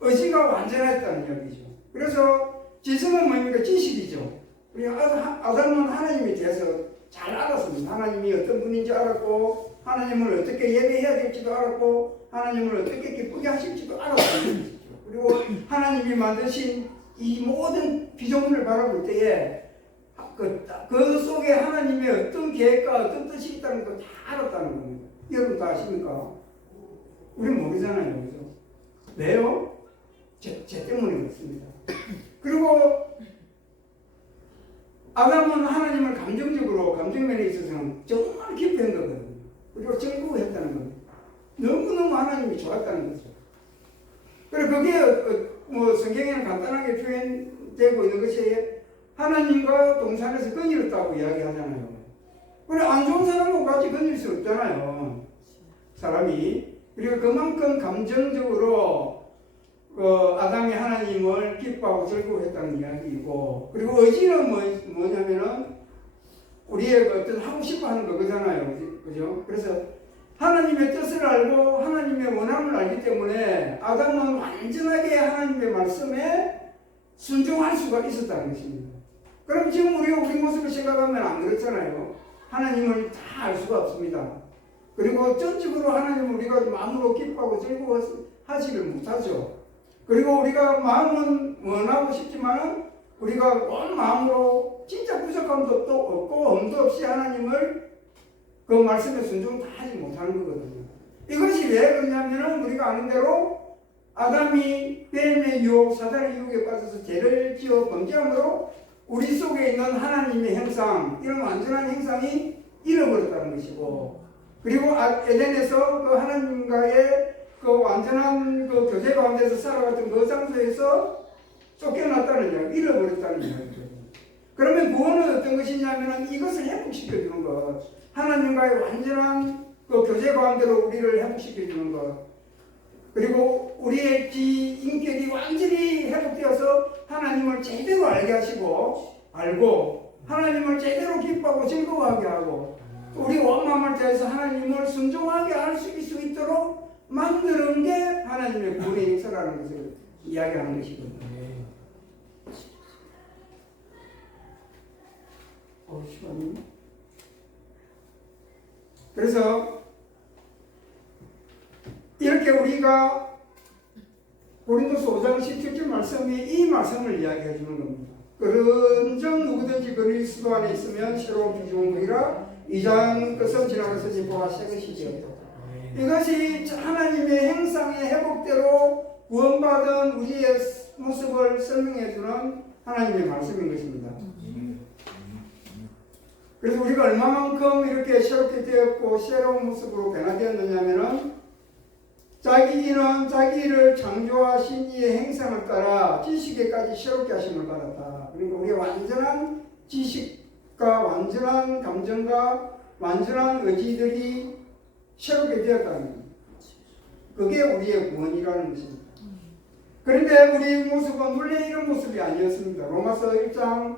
의지가 완전했다는 이야기죠. 그래서 지성은 뭡니까? 지식이죠. 우리 아담은 하나님에 대해서 잘 알았습니다. 하나님이 어떤 분인지 알았고 하나님을 어떻게 예배해야 될지도 알았고 하나님을 어떻게 기쁘게 하실지도 알았다는 것이죠. 그리고 하나님이 만드신 이 모든 피조물을 바라볼 때에 그 속에 하나님의 어떤 계획과 어떤 뜻이 있다는 걸 다 알았다는 겁니다. 여러분 다 아십니까? 우리는 모르잖아요. 그죠? 왜요? 죄 때문에 그렇습니다. 그리고 아담은 하나님을 감정면에 있어서는 정말 깊이 한 거거든요. 그리고 즐거워했다는 겁니다. 너무너무 하나님이 좋았다는 거죠. 그리고 그게 뭐 성경에는 간단하게 표현되고 있는 것이 하나님과 동산에서 거닐었다고 이야기하잖아요. 그래 안 좋은 사람하고 같이 거닐 수 없잖아요. 사람이. 그리고 그만큼 감정적으로 아담이 하나님을 기뻐하고 즐거워했다는 이야기이고, 그리고 의지는 뭐냐면은 우리의 어떤 하고 싶어 하는 거잖아요. 그죠? 그래서 하나님의 뜻을 알고 하나님의 원함을 알기 때문에 아담은 완전하게 하나님의 말씀에 순종할 수가 있었다는 것입니다. 그럼 지금 우리 모습을 생각하면 안 그렇잖아요. 하나님을 다 알 수가 없습니다. 그리고 전적으로 하나님을 우리가 마음으로 기뻐하고 즐거워하지를 못하죠. 그리고 우리가 마음은 원하고 싶지만은 우리가 온 마음으로 진짜 부족함도 또 없고 엄도 없이 하나님을 그 말씀에 순종 다 하지 못하는 거거든요. 이것이 왜 그러냐면은 우리가 아는 대로 아담이 뱀의 유혹, 사단의 유혹에 빠져서 죄를 지어 범죄함으로 우리 속에 있는 하나님의 형상, 이런 완전한 형상이 잃어버렸다는 것이고, 그리고 에덴에서 그 하나님과의 그 완전한 그 교제 가운데서 살아갔던 그 장소에서 쫓겨났다는 이야기, 잃어버렸다는 이야기죠. 그러면 구원은 어떤 것이냐면 이것을 회복시켜주는 것, 하나님과의 완전한 그 교제 가운데로 우리를 회복시켜주는 것, 그리고 우리의 인격이 완전히 회복되어서 하나님을 제대로 알게 하시고 알고 하나님을 제대로 기뻐하고 즐거워하게 하고 우리 온 마음을 다해서 하나님을 순종하게 할 수 있도록 만드는 게 하나님의 구원의 역사라는 것을 이야기하는 것이거든요. 시간이. 그래서 이렇게 우리가 고린도서 5장 17절 말씀이 이 말씀을 이야기해 주는 겁니다. 그런즉 누구든지 그리스도 안에 있으면 새로운 피조물이라 2장 끝은 지나갔으니 보아 새 것이 되었다. 이것이 하나님의 형상의 회복대로 구원받은 우리의 모습을 설명해 주는 하나님의 말씀인 것입니다. 그래서 우리가 얼마만큼 이렇게 새롭게 되었고 새로운 모습으로 변화되었느냐면은 자기는 자기를 창조하신 이의 행상을 따라 지식에까지 새롭게 하심을 받았다. 그러니까 우리가 완전한 지식과 완전한 감정과 완전한 의지들이 새롭게 되었다는 겁니다. 그게 우리의 구원이라는 것입니다. 그런데 우리의 모습은 원래 이런 모습이 아니었습니다. 로마서 1장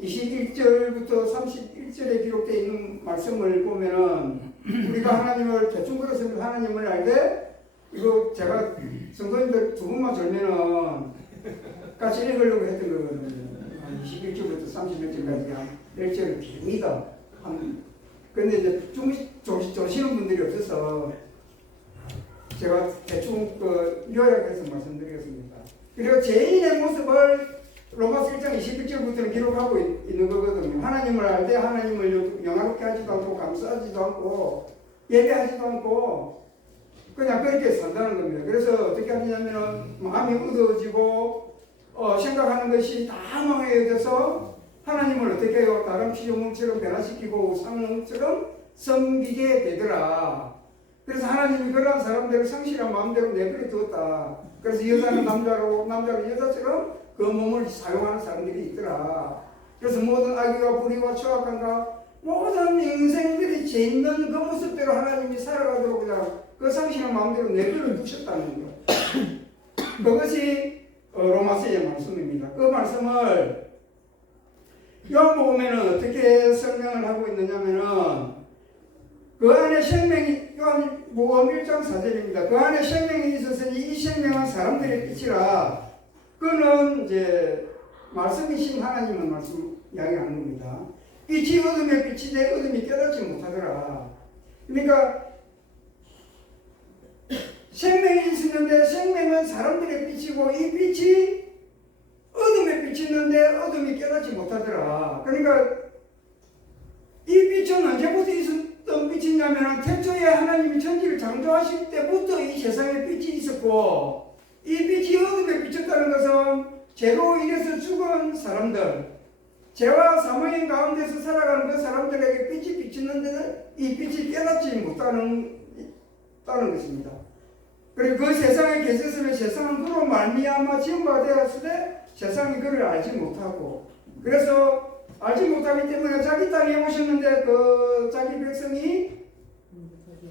21절부터 31절에 기록되어 있는 말씀을 보면은 우리가 하나님을 대충 그렇습니다. 하나님을 알되 이거 제가 성도님들 두 분만 졸면은 같이 읽으려고 했던 거거든요. 한 21절부터 31절까지 한 1절을 깁니다. 근데 이제 조시는 분들이 없어서 제가 대충 요약해서 말씀드리겠습니다. 그리고 죄인의 모습을 로마서 1장 21절부터는 기록하고 있는 거거든요. 하나님을 알 때 하나님을 영화롭게 하지도 않고 감싸지도 않고 예배하지도 않고 그냥 그렇게 산다는 겁니다. 그래서 어떻게 하냐면은 마음이 어두워지고 생각하는 것이 다 망해져서 하나님을 어떻게 해요? 다른 피조물처럼 변화시키고 우상처럼 섬기게 되더라. 그래서 하나님이 그러한 사람들을 성실한 마음대로 내버려 두었다. 그래서 여자는 남자로 남자는 여자처럼 그 몸을 사용하는 사람들이 있더라. 그래서 모든 악의와 불의와 추악함과 모든 인생들이 죄 있는 그 모습대로 하나님이 살아가도록 그냥 그 성실한 마음대로 내버려 두셨다는 거예요. 그것이 로마서의 말씀입니다. 그 말씀을 요한복음에는 어떻게 설명을 하고 있느냐면은 그 안에 생명이 요한복음 1장 4절입니다. 그 안에 생명이 있었으니 이 생명은 사람들의 빛이라. 그는 이제 말씀이신 하나님은 말씀 이야기하는 겁니다. 빛이 어둠에 빛이 내 어둠이 깨닫지 못하더라. 그러니까 생명이 있었는데 생명은 사람들의 빛이고 이 빛이 어둠에 빛이 있는데 어둠이 깨닫지 못하더라. 그러니까 이 빛은 언제부터 있었던 빛이냐면 태초에 하나님이 천지를 창조하실 때부터 이 세상에 빛이 있었고 이 빛이 어둠에 비쳤다는 것은 죄로 인해서 죽은 사람들, 죄와 사망의 가운데서 살아가는 그 사람들에게 빛이 비치는데 이 빛이 깨닫지 못하는 것입니다. 그리고 그 세상에 계셨으면 세상은 그로 말미암아 지음바 되었을 때 세상이 그를 알지 못하고 그래서 알지 못하기 때문에 자기 땅에 오셨는데 그 자기 백성이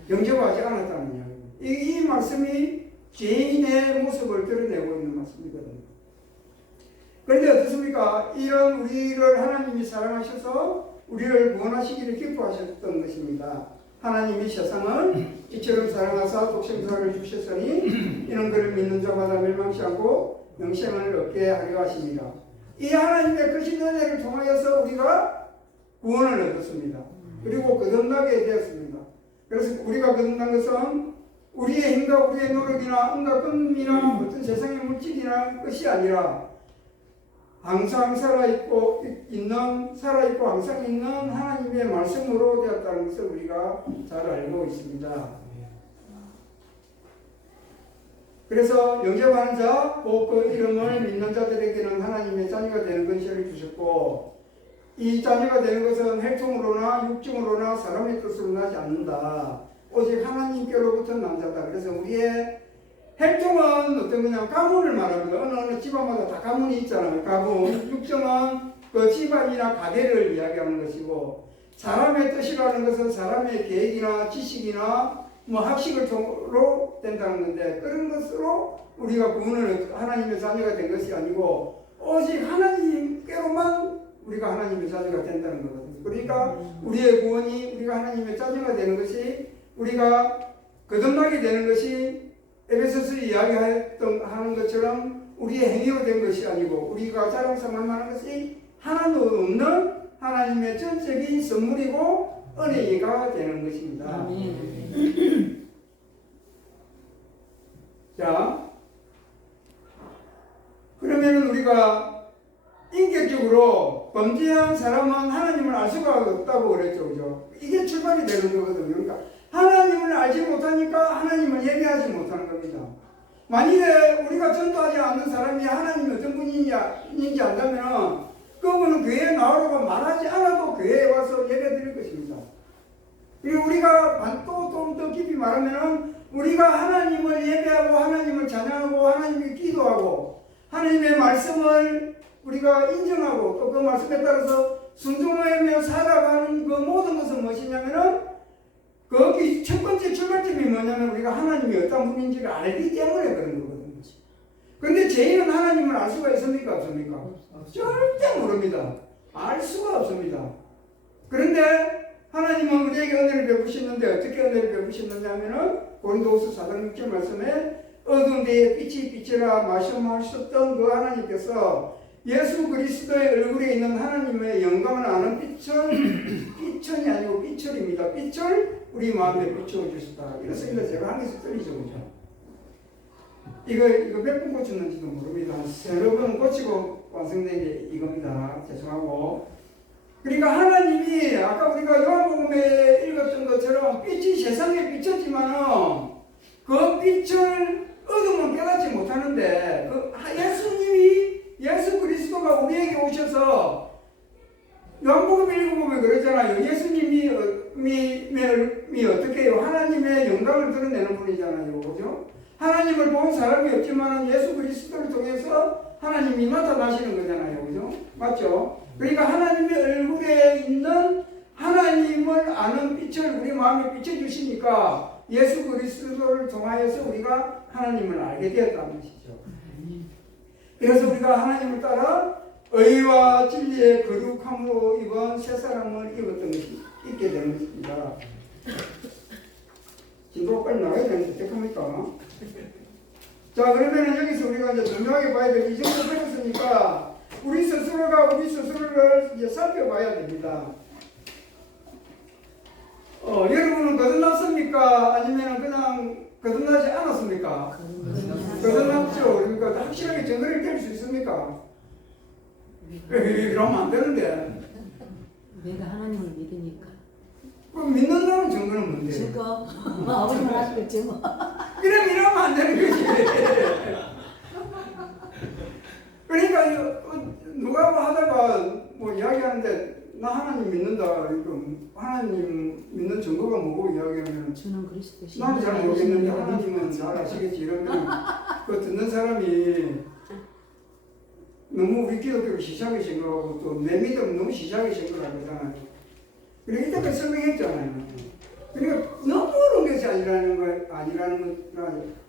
영접하지 않았다는 이야기입니다. 이 말씀이 죄인의 모습을 드러내고 있는 말씀이거든요. 그런데 어떻습니까? 이런 우리를 하나님이 사랑하셔서 우리를 구원하시기를 기뻐하셨던 것입니다. 하나님이 세상을 이처럼 사랑하사 독생자를 주셨으니 이는 그를 믿는 자마다 멸망치 않고 영생을 얻게 하려 하십니다. 이 하나님의 크신 은혜를 통하여서 우리가 구원을 얻었습니다. 그리고 거듭나게 되었습니다. 그래서 우리가 거듭난 것은 우리의 힘과 우리의 노력이나 은과 금이나 어떤 세상의 물질이나 것이 아니라 항상 살아있고 항상 있는 하나님의 말씀으로 되었다는 것을 우리가 잘 알고 있습니다. 그래서 영접하는 자, 곧 그 이름을 믿는 자들에게는 하나님의 자녀가 되는 권세를 주셨고 이 자녀가 되는 것은 혈통으로나 육정으로나 사람의 뜻으로 나지 않는다. 오직 하나님께로부터 난 자다. 그래서 우리의 혈통은 어떤 거냐 가문을 말합니다. 어느 집안마다 다 가문이 있잖아요. 가문. 육정은 그 집안이나 가계를 이야기하는 것이고 사람의 뜻이라는 것은 사람의 계획이나 지식이나 학식을 통으로 된다는 건데 그런 것으로 우리가 구원을 하나님의 자녀가 된 것이 아니고 오직 하나님께로만 우리가 하나님의 자녀가 된다는 거거든요. 그러니까 우리의 구원이 우리가 하나님의 자녀가 되는 것이 우리가 거듭나게 되는 것이 에베소서 이야기하는 것처럼 우리의 행위로 된 것이 아니고 우리가 자랑삼을 만한 것이 하나도 없는 하나님의 전적인 선물이고 은혜가 되는 것입니다. 자, 그러면 우리가 인격적으로 범죄한 사람은 하나님을 알 수가 없다고 그랬죠. 그죠? 이게 출발이 되는 거거든요. 그러니까 하나님을 알지 못하니까 하나님을 예배하지 못하는 겁니다. 만일에 우리가 전도하지 않는 사람이 하나님이 어떤 분인지 안다면 그분은 교회에 나오라고 말하지 않아도 교회에 와서 예배 드릴 것입니다. 그리고 우리가 또 좀 더 깊이 말하면 우리가 하나님을 예배하고 하나님을 찬양하고 하나님께 기도하고 하나님의 말씀을 우리가 인정하고 또 그 말씀에 따라서 순종하며 살아가는 그 모든 것은 무엇이냐면은 거기 첫 번째 출발점이 뭐냐면 우리가 하나님이 어떤 분인지를 알기 때문에 그런 거거든요. 그런데 죄인은 하나님을 알 수가 있습니까? 없습니까? 절대 모릅니다. 알 수가 없습니다. 그런데 하나님은 우리에게 은혜를 베푸시는데 어떻게 은혜를 베푸시느냐면은 고린도후서 4장 6절 말씀에 어두운 데에 빛이 비치라 말씀하셨던 그 하나님께서 예수 그리스도의 얼굴에 있는 하나님의 영광을 아는 빛천이 아니고 빛철입니다. 빛을 우리 마음에 비춰주셨다. 이렇습니다. 제가 한개서 떨리죠. 그죠? 이거 몇 번 고쳤는지도 모릅니다. 한 세러 번 고치고 완성된 게 이겁니다. 죄송하고. 그러니까 하나님이 아까 우리가 요한복음에 읽었던 것처럼 빛이 세상에 비쳤지만은 그 빛을 어둠은 깨닫지 못하는데 그 예수님이 예수 그리스도가 우리에게 오셔서 요한복음 읽어보면 그러잖아요. 예수님이 어떻게 해요? 하나님의 영광을 드러내는 분이잖아요. 그죠? 하나님을 본 사람이 없지만 예수 그리스도를 통해서 하나님이 나타나시는 거잖아요. 그죠? 맞죠? 그러니까 하나님의 얼굴에 있는 하나님을 아는 빛을 우리 마음에 비춰주시니까 예수 그리스도를 통하여서 우리가 하나님을 알게 되었다는 것이죠. 그래서 우리가 하나님을 따라 의와 진리의 거룩함으로 입은 새 사람을 입게 되는 것입니다. 진도가 빨리 나가야 되는데 어떡합니까? 자, 그러면 여기서 우리가 이제 분명하게 봐야 될 이 정도 배웠으니까 우리 스스로를 이제 살펴봐야 됩니다. 여러분은 거듭났습니까? 아니면 그냥 거듭나지 않았습니까? 거듭났죠. 그러니까 확실하게 증거를 댈 수 있습니까? 이러면 안 되는데. 내가 하나님을 믿으니까. 그럼 믿는다는 증거는 뭔데? 증거. 아버지 말하는 증거. 이러면 안 되는 거지. 그러니까 누가 뭐 하다가 뭐 이야기하는데 나 하나님 믿는다. 하나님 믿는 증거가 뭐고 이야기하면 저는 그리스도 나는 잘 모르겠는데 하나님은 잘 아시겠지. 이러면 그 듣는 사람이 너무 우리 기독교를 시시하게 생각하고 또 내 믿음 너무 시시하게 생각을 하잖아요. 그러니까 이때까지 설명했잖아요. 그러니까 너무 어려운 것이 아니라는 거.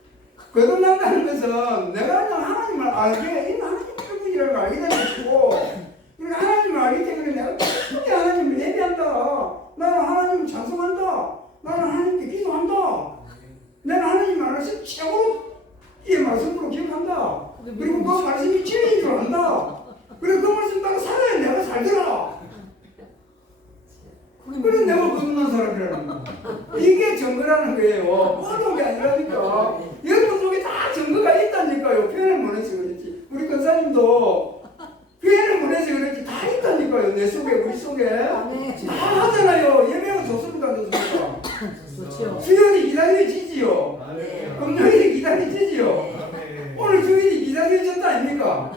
거듭난다는 것은 내가 그냥 하나님을 알게, 이 하나님의 분이라는 걸 알게 되는 것이고, 그러니까 하나님을 알기 때문에 내가 충분히 하나님을 예배한다. 나는 하나님을 찬송한다. 나는 하나님께 기도한다. 나는 하나님을 알아서 최고로 이 말씀으로 기억한다. 그리고 그 말씀이 진리인 줄 안다. 그리고 그 말씀 따라 살아야 내가 살더라. 그래 내가 거듭난 사람이라는 거. 이게 증거라는 거예요. 어려운 게 아니라니까. 여러분 속에 다 증거가 있다니까요. 표현을 못 해서 그렇지. 우리 권사님도 표현을 못 해서 그렇지. 다 있다니까요. 내 속에, 우리 속에. 다 하잖아요. 예배가 좋습니까? 안 좋습니까? 그렇죠. 수요일이 기다려지지요. 금요일이 기다려지지요. 오늘 주일이 기다려졌다 아닙니까?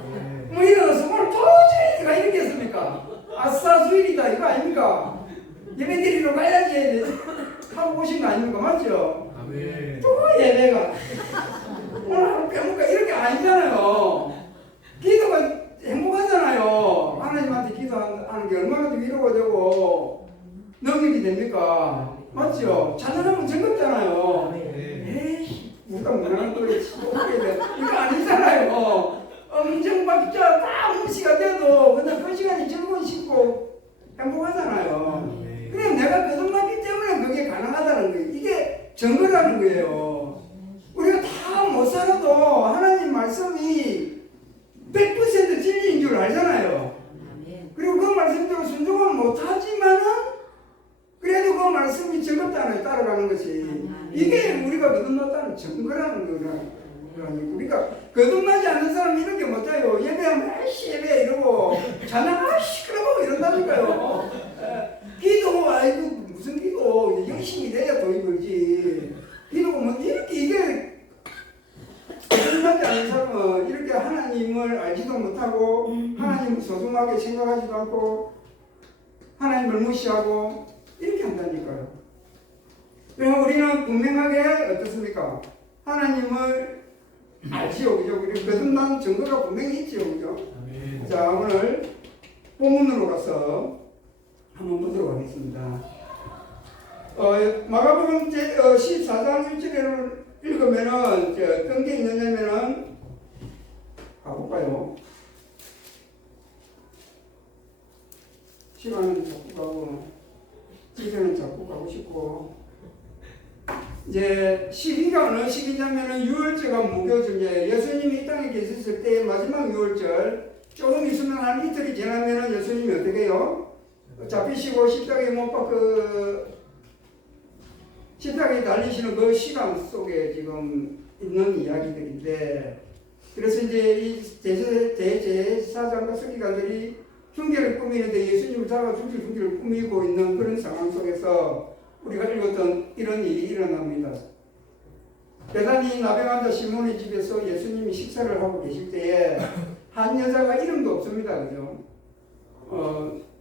뭐 일어나서 오늘 도저히가 이러겠습니까? 아싸 주일이다 이거 아닙니까? 예배 드리러 가야지 하고 오신 거 아닙니까? 맞죠? 또 예배가 오늘 하루 빼먹까 이렇게 아니잖아요. 기도가 행복하잖아요. 하나님한테 기도하는 게 얼마나 위로가 되고 능력이 됩니까? 맞죠? 찬양하면 즐겁잖아요. 에이 누가 무난한 거에 치고 오게 돼 이거 아니잖아요. 엄정박자 다 무시가 돼도 그냥 그 시간이 즐거우시고 행복하잖아요. 그냥 내가 거듭났기 때문에 그게 가능하다는 거예요. 이게 증거라는 거예요. 우리가 다 못 살아도 하나님 말씀이 100% 진리인 줄 알잖아요. 그리고 그 말씀대로 순종은 못하지만은 그래도 그 말씀이 즐겁다는 따라가는 것이 이게 우리가 거듭났다는 증거라는 거라. 그러니까 거듭나지 않는 사람이 이렇게 못해요. 예배하면 아이씨 예배 이러고 자면 아이씨 그러고 이런다니까요. 기도 아이고 무슨 기도 열심히 돼야 돈이 벌지. 기도가 뭐 이렇게 이게 거듭나지 않는 사람은 이렇게 하나님을 알지도 못하고 하나님을 소중하게 생각하지도 않고 하나님을 무시하고 이렇게 한다니까요. 그러면 우리는 분명하게 어떻습니까? 하나님을 알지요, 그죠? 그리고 거듭난 증거가 분명히 있지요, 그죠? 자, 오늘 본문으로 가서 한번 보도록 하겠습니다. 마가복음 14장 1절을 읽으면은 어떤 게 있느냐면은 가볼까요? 시간은 자꾸 가고 집에는 자꾸 가고 싶고. 이제 시기가 어느 시기냐면은 유월절과 무교절, 이제 예수님이 이 땅에 계셨을 때 마지막 유월절 조금 있으면 한 이틀이 지나면은 예수님이 어떻게 해요? 잡히시고 십자가에 못 박그 십자가에 달리시는 그 시간 속에 지금 있는 이야기들인데, 그래서 이제 이 대제사장과 서기관들이 흉계를 꾸미는데 예수님을 잡아 죽일 흉계를 꾸미고 있는 그런 상황 속에서 우리가 읽었던 이런 일이 일어납니다. 베다니 나병환자 시몬의 집에서 예수님이 식사를 하고 계실 때에 한 여자가 이름도 없습니다. 그죠?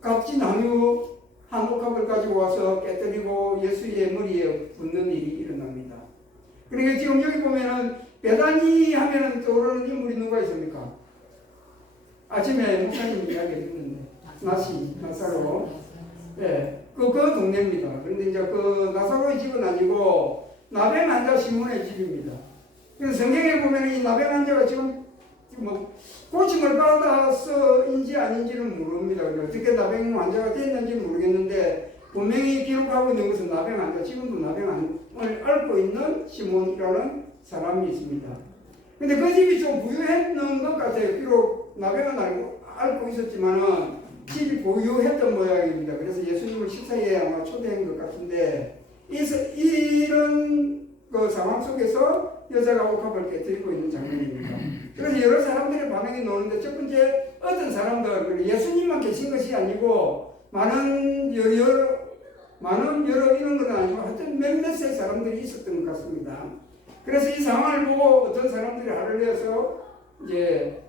값진 항유 한 옥합을 가지고 와서 깨뜨리고 예수의 머리에 붓는 일이 일어납니다. 그러니까 지금 여기 보면은 베다니 하면은 떠오르는 인물이 누가 있습니까? 아침에 목사님 이야기 했는데 나사로. 네, 그 동네입니다. 그런데 이제 그 나사로의 집은 아니고 나병 환자 시몬의 집입니다. 그래서 성경에 보면 이 나병 환자가 지금 뭐 고침을 받아서인지 아닌지는 모릅니다. 어떻게 나병 환자가 됐는지 모르겠는데 분명히 기록하고 있는 것은 나병 환자, 지금도 나병을 앓고 있는 시몬이라는 사람이 있습니다. 근데 그 집이 좀 부유했는 것 같아요. 비록 나병은 앓고 있었지만은 집이 보유했던 모양입니다. 그래서 예수님을 식사에 아마 초대한 것 같은데, 이런 그 상황 속에서 여자가 옥합을 깨뜨리고 있는 장면입니다. 그래서 여러 사람들의 반응이 나오는데, 첫 번째 어떤 사람들, 예수님만 계신 것이 아니고 많은 여러 이런 건 아니고 하여튼 몇몇의 사람들이 있었던 것 같습니다. 그래서 이 상황을 보고 어떤 사람들이 화를 내서 이제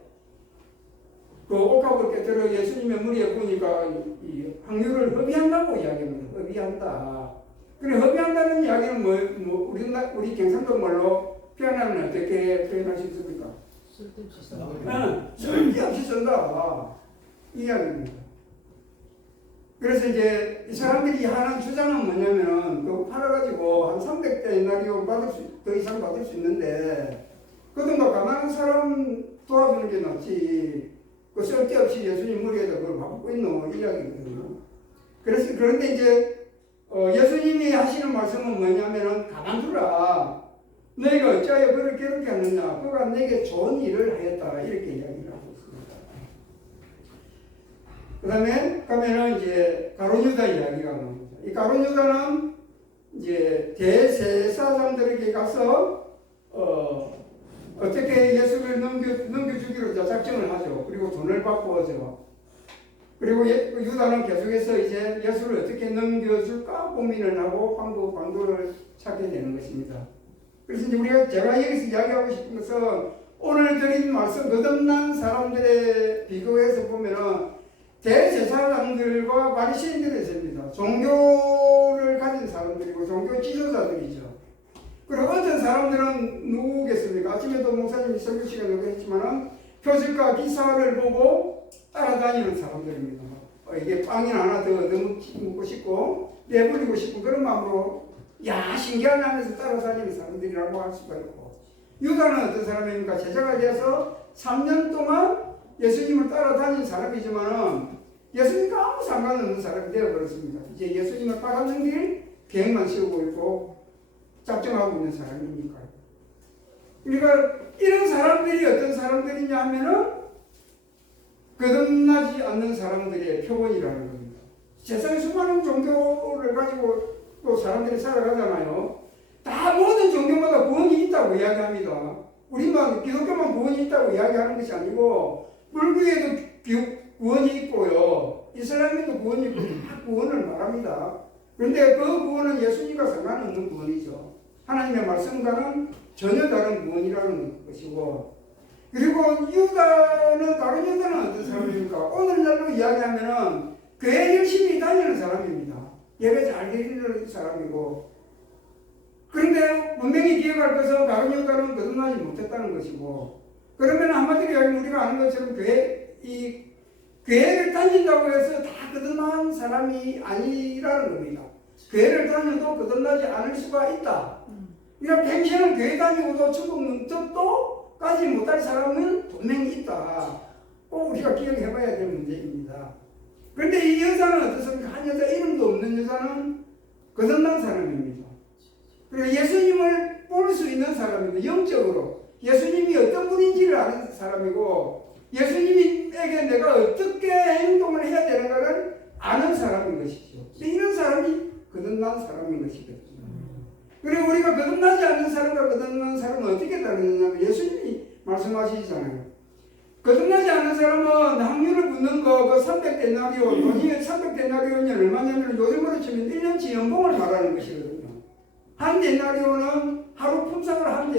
그 옥합을 깨뜨려 예수님의 머리에 보니까 이 항유를 허비한다고 이야기합니다. 허비한다. 그래, 허비한다는 이야기는 우리 경상도 말로 표현하면 어떻게 표현할 수 있습니까? 쓸데없이 쓴다. 쓸데없이 쓴다. 이 이야기입니다. 그래서 이제 이 사람들이 하는 주장은 뭐냐면, 그거 팔아가지고 한 300데나리온 더 이상 받을 수 있는데, 그동안 가난한 사람 도와주는 게 낫지. 그 쓸데없이 예수님 머리에다 그걸 받고 있노 이 이야기거든요. 그런데 이제 예수님이 하시는 말씀은 뭐냐면은 가만두라. 너희가 어찌하여 그를 괴롭게 하느냐. 그가 내게 좋은 일을 하였다. 이렇게 이야기를 하고 있습니다. 그 다음에 가면은 이제 가룟유다 이야기가 나옵니다. 이 가룟유다는 이제 대제사장들에게 가서 어떻게 예수를 넘겨주기로 작정을 하죠. 그리고 돈을 받고 오죠. 그리고 유다는 계속해서 이제 예수를 어떻게 넘겨줄까 고민을 하고 방도를 찾게 되는 것입니다. 그래서 이제 제가 여기서 이야기하고 싶은 것은 오늘 드린 말씀 거듭난 사람들의 비교해서 보면은 대제사장들과 바리새인들이 있습니다. 종교를 가진 사람들이고 종교 지도자들이죠. 그리고 어떤 사람들은 누구겠습니까? 아침에도 목사님이 설교 시간에 했지만은 표적과 기사를 보고 따라다니는 사람들입니다. 이게 빵이나 하나 더 먹고 싶고 내버리고 싶고 그런 마음으로 야 신기하네 하면서 따라다니는 사람들이라고 할 수가 있고, 유다는 어떤 사람입니까? 제자가 되어서 3년 동안 예수님을 따라다닌 사람이지만은 예수님과 아무 상관없는 사람이 되어버렸습니다. 이제 예수님을 따라가는 길 계획만 세우고 있고 작정하고 있는 사람이니까요. 그러니까 이런 사람들이 어떤 사람들이냐 하면은 거듭나지 않는 사람들의 표본이라는 겁니다. 세상에 수많은 종교를 가지고 또 사람들이 살아가잖아요. 다 모든 종교마다 구원이 있다고 이야기합니다. 우리만 기독교만 구원이 있다고 이야기하는 것이 아니고 불교에도 구원이 있고요. 이슬람에도 구원이 있고 다 구원을 말합니다. 그런데 그 구원은 예수님과 상관없는 구원이죠. 하나님의 말씀과는 전혀 다른 구원이라는 것이고, 그리고 다른 유다는 어떤 사람입니까? 오늘날로 이야기하면은 교회 열심히 다니는 사람입니다. 예배 잘 드리는 사람이고, 그런데 분명히 기억할 것은 다른 유다는 거듭나지 못했다는 것이고, 그러면 한마디로 이야기하면 우리가 아는 것처럼 교회를 다닌다고 해서 다 거듭난 사람이 아니라는 겁니다. 교회를 다녀도 거듭나지 않을 수가 있다. 그러니까 평생을 교회 다니고도 천국 문턱도 까지 못할 사람은 분명히 있다. 꼭 우리가 기억해봐야 될 문제입니다. 그런데 이 여자는 어떻습니까? 한 여자 이름도 없는 여자는 거듭난 사람입니다. 그리고 예수님을 볼 수 있는 사람입니다. 영적으로 예수님이 어떤 분인지를 아는 사람이고 예수님에게 내가 어떻게 행동을 해야 되는가를 아는 사람인 것이죠. 이런 사람이 거듭난 사람인 것이거든요. 그리고 우리가 거듭나지 않는 사람과 거듭난 사람은 어떻게 다르느냐면 예수님이 말씀하시잖아요. 거듭나지 않는 사람은 확률을 붙는 거, 그 300데나리온, 돈이 300데나리온이 얼마냐면 요즘으로 치면 1년치 연봉을 말하는 것이거든요. 한 데나리온은 하루 품삯을 한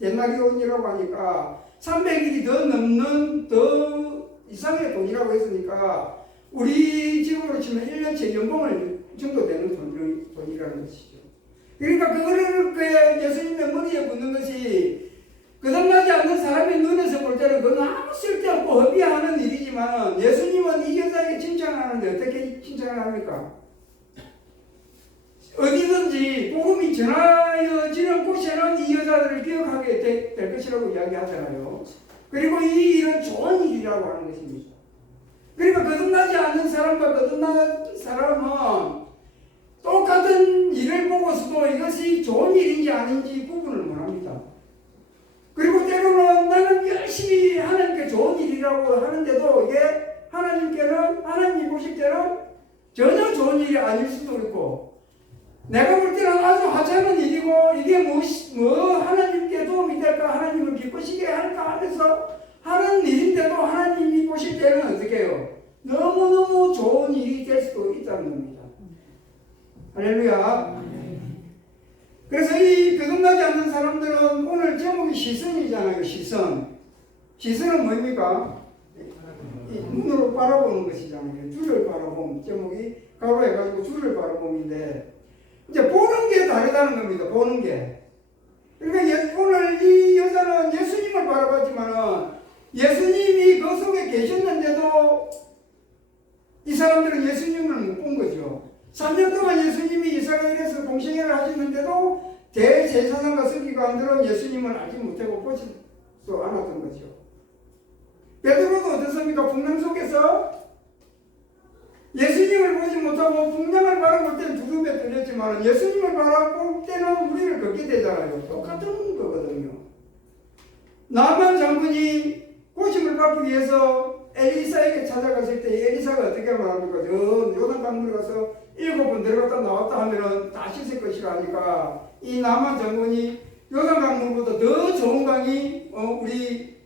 데나리온이라고 하니까 300일이 더 넘는 더 이상의 돈이라고 했으니까 우리 지금으로 치면 1년치 연봉을 정도 되는 돈이라는 것이죠. 그러니까 그거를 예수님의 머리에 붙는 것이 거듭나지 않는 사람의 눈에서 볼 때는 그건 아무 쓸데없고 허비하는 일이지만 예수님은 이 여자에게 칭찬을 하는데 어떻게 칭찬을 합니까? 어디든지 복음이 전하여지는 곳에는 이 여자들을 기억하게 될 것이라고 이야기하잖아요. 그리고 이 일은 좋은 일이라고 하는 것입니다. 그러니까 거듭나지 않는 사람과 거듭난 사람은 똑같은 일을 보고서도 이것이 좋은 일인지 아닌지 구분을 못합니다. 그리고 때로는 나는 열심히 하나님께 좋은 일이라고 하는데도 이게 하나님이 보실 때는 전혀 좋은 일이 아닐 수도 있고 내가 볼 때는 아주 하찮은 일이고 이게 뭐 하나님께 도움이 될까 하나님을 기쁘시게 할까 하면서 하는 일인데도 하나님이 보실 때는 어떻게 해요? 너무너무 좋은 일이 될 수도 있다는 겁니다. 할렐루야. 그래서 이 거듭나지 않는 사람들은 오늘 제목이 시선이잖아요. 시선은 뭡니까? 이 눈으로 바라보는 것이잖아요. 주를 바라봄. 제목이 가로 해가지고 주를 바라봄인데 이제 보는 게 다르다는 겁니다. 보는 게. 그러니까 오늘 이 여자는 예수님을 바라봤지만은 예수님이 그 속에 계셨는데도 이 사람들은 예수님을 못 본 거죠. 3년 동안 예수님이 이스라엘에서 공생애를 하셨는데도 대제사장과 서기관들은 예수님을 알지 못하고 보지도 않았던 거죠. 베드로도 어떻습니까? 풍랑 속에서 예수님을 보지 못하고 풍랑을 바라볼 때는 두려움에 떨렸지만 예수님을 바라볼 때는 우리를 걷게 되잖아요. 똑같은 거거든요. 나만 장군이 고침을 받기 위해서 엘리사에게 찾아갔을 때 엘리사가 어떻게 말합니까? 요단 강물에 가서 7번 들어갔다 나왔다 하면은 다 씻을 것이라 하니까 이 나만 장군이 요단 강물보다 더 좋은 강이 우리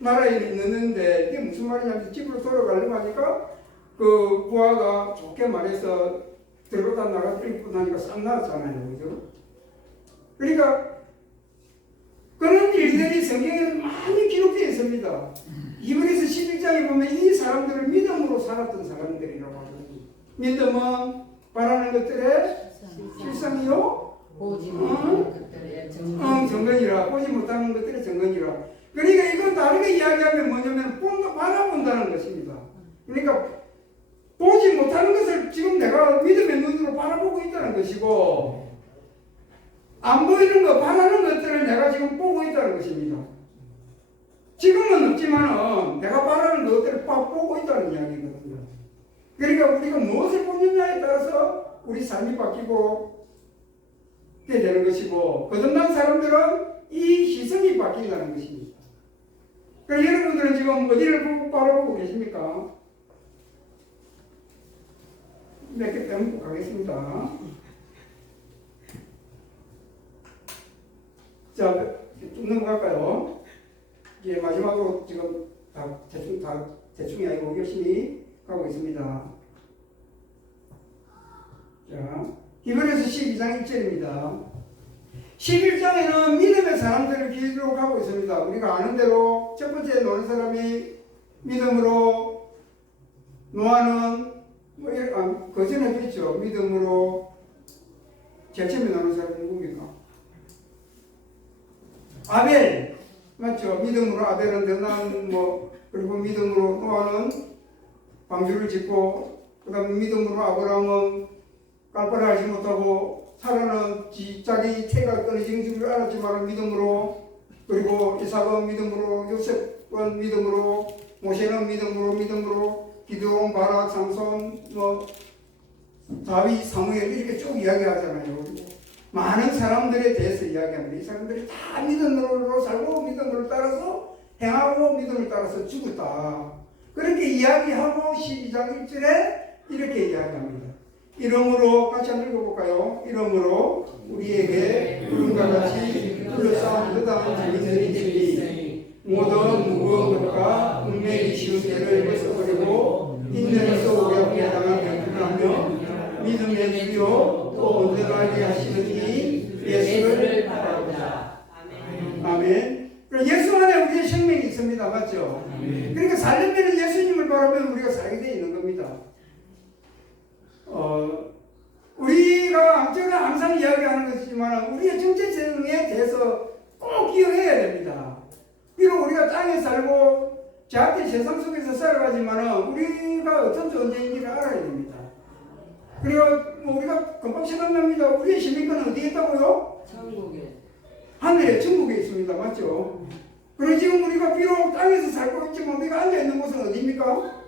나라에 있는데 이게 무슨 말이냐면 집으로 돌아가려고 하니까 그 부하가 좋게 말해서 들어갔다 나갔다 7번 하니까 싹 나왔잖아요. 그죠? 그러니까 그런 일들이 성경에 많이 기록되어 있습니다. 이브리서 11장에 보면 이 사람들을 믿음으로 살았던 사람들이라고 하거든요. 믿음은 바라는 것들의 실상이요? 보지 못하는 것들의 정건이라. 보지 못하는 것들의 정건이라. 그러니까 이건 다르게 이야기하면 뭐냐면 바라본다는 것입니다. 그러니까 보지 못하는 것을 지금 내가 믿음의 눈으로 바라보고 있다는 것이고 안 보이는 거, 바라는 것들을 내가 지금 보고 있다는 것입니다. 지금은 없지만은 내가 바라는 것들을 보고 있다는 이야기거든요. 그러니까 우리가 무엇을 보느냐에 따라서 우리 삶이 바뀌고 그게 되는 것이고 거듭난 사람들은 이 시선이 바뀐다는 것입니다. 그러니까 여러분들은 지금 어디를 바라보고 계십니까? 몇 개 빼먹고 가겠습니다. 자, 쭉 넘어갈까요? 이제 마지막으로 지금 대충이 아니고 열심히 가고 있습니다. 자, 히브리서 12장 1절입니다. 11장에는 믿음의 사람들을 기록하고 있습니다. 우리가 아는 대로 첫 번째 노는 사람이 믿음으로 노아는 그 전에 그랬죠. 믿음으로 제일 처음에 노는 사람이 누굽니까? 아벨 맞죠? 믿음으로 아벨은 등난 그리고 믿음으로 노아는 방주를 짓고 그다음에 믿음으로 아브라함은 깔바를 알지 못하고 사라는 자기 태가 끊어진 줄 알았지만 믿음으로 그리고 이삭은 믿음으로 요셉은 믿음으로 모세는 믿음으로 기드온, 바락, 삼손, 다윗, 사무엘 이렇게 쭉 이야기하잖아요. 많은 사람들에 대해서 이야기합니다. 이 사람들이 다 믿음으로 살고 믿음을 따라서 행하고 믿음을 따라서 죽었다. 그렇게 이야기하고 12장 1절에 이렇게 이야기합니다. 이러므로 같이 한번 읽어볼까요? 이러므로 우리에게 구름과 같이 둘러싸인 그다음 증인들이 있으니 모든 무거운 것과 운명이 쉬운 죄를 벗어버리고 인내에서 오게 당한 병들을 하며 믿음의 주요 또 온전하게 하시는 이 예수를 바라보자. 아멘. 예수 안에 우리의 생명이 있습니다. 맞죠? 그러니까 살려면 예수님을 바라보면 우리가 살게 되어 있는 겁니다. 우리가 제가 항상 이야기하는 것이지만 우리의 정체성에 대해서 꼭 기억해야 됩니다. 비록 우리가 땅에 살고 제한된 세상 속에서 살아가지만 우리가 어떤 존재인지를 알아야 됩니다. 그리고 우리가 금방 생각납니다. 우리의 시민권은 어디에 있다고요? 천국에. 하늘에 천국에 있습니다. 맞죠? 그리고 지금 우리가 비록 땅에서 살고 있지만 우리가 앉아있는 곳은 어디입니까?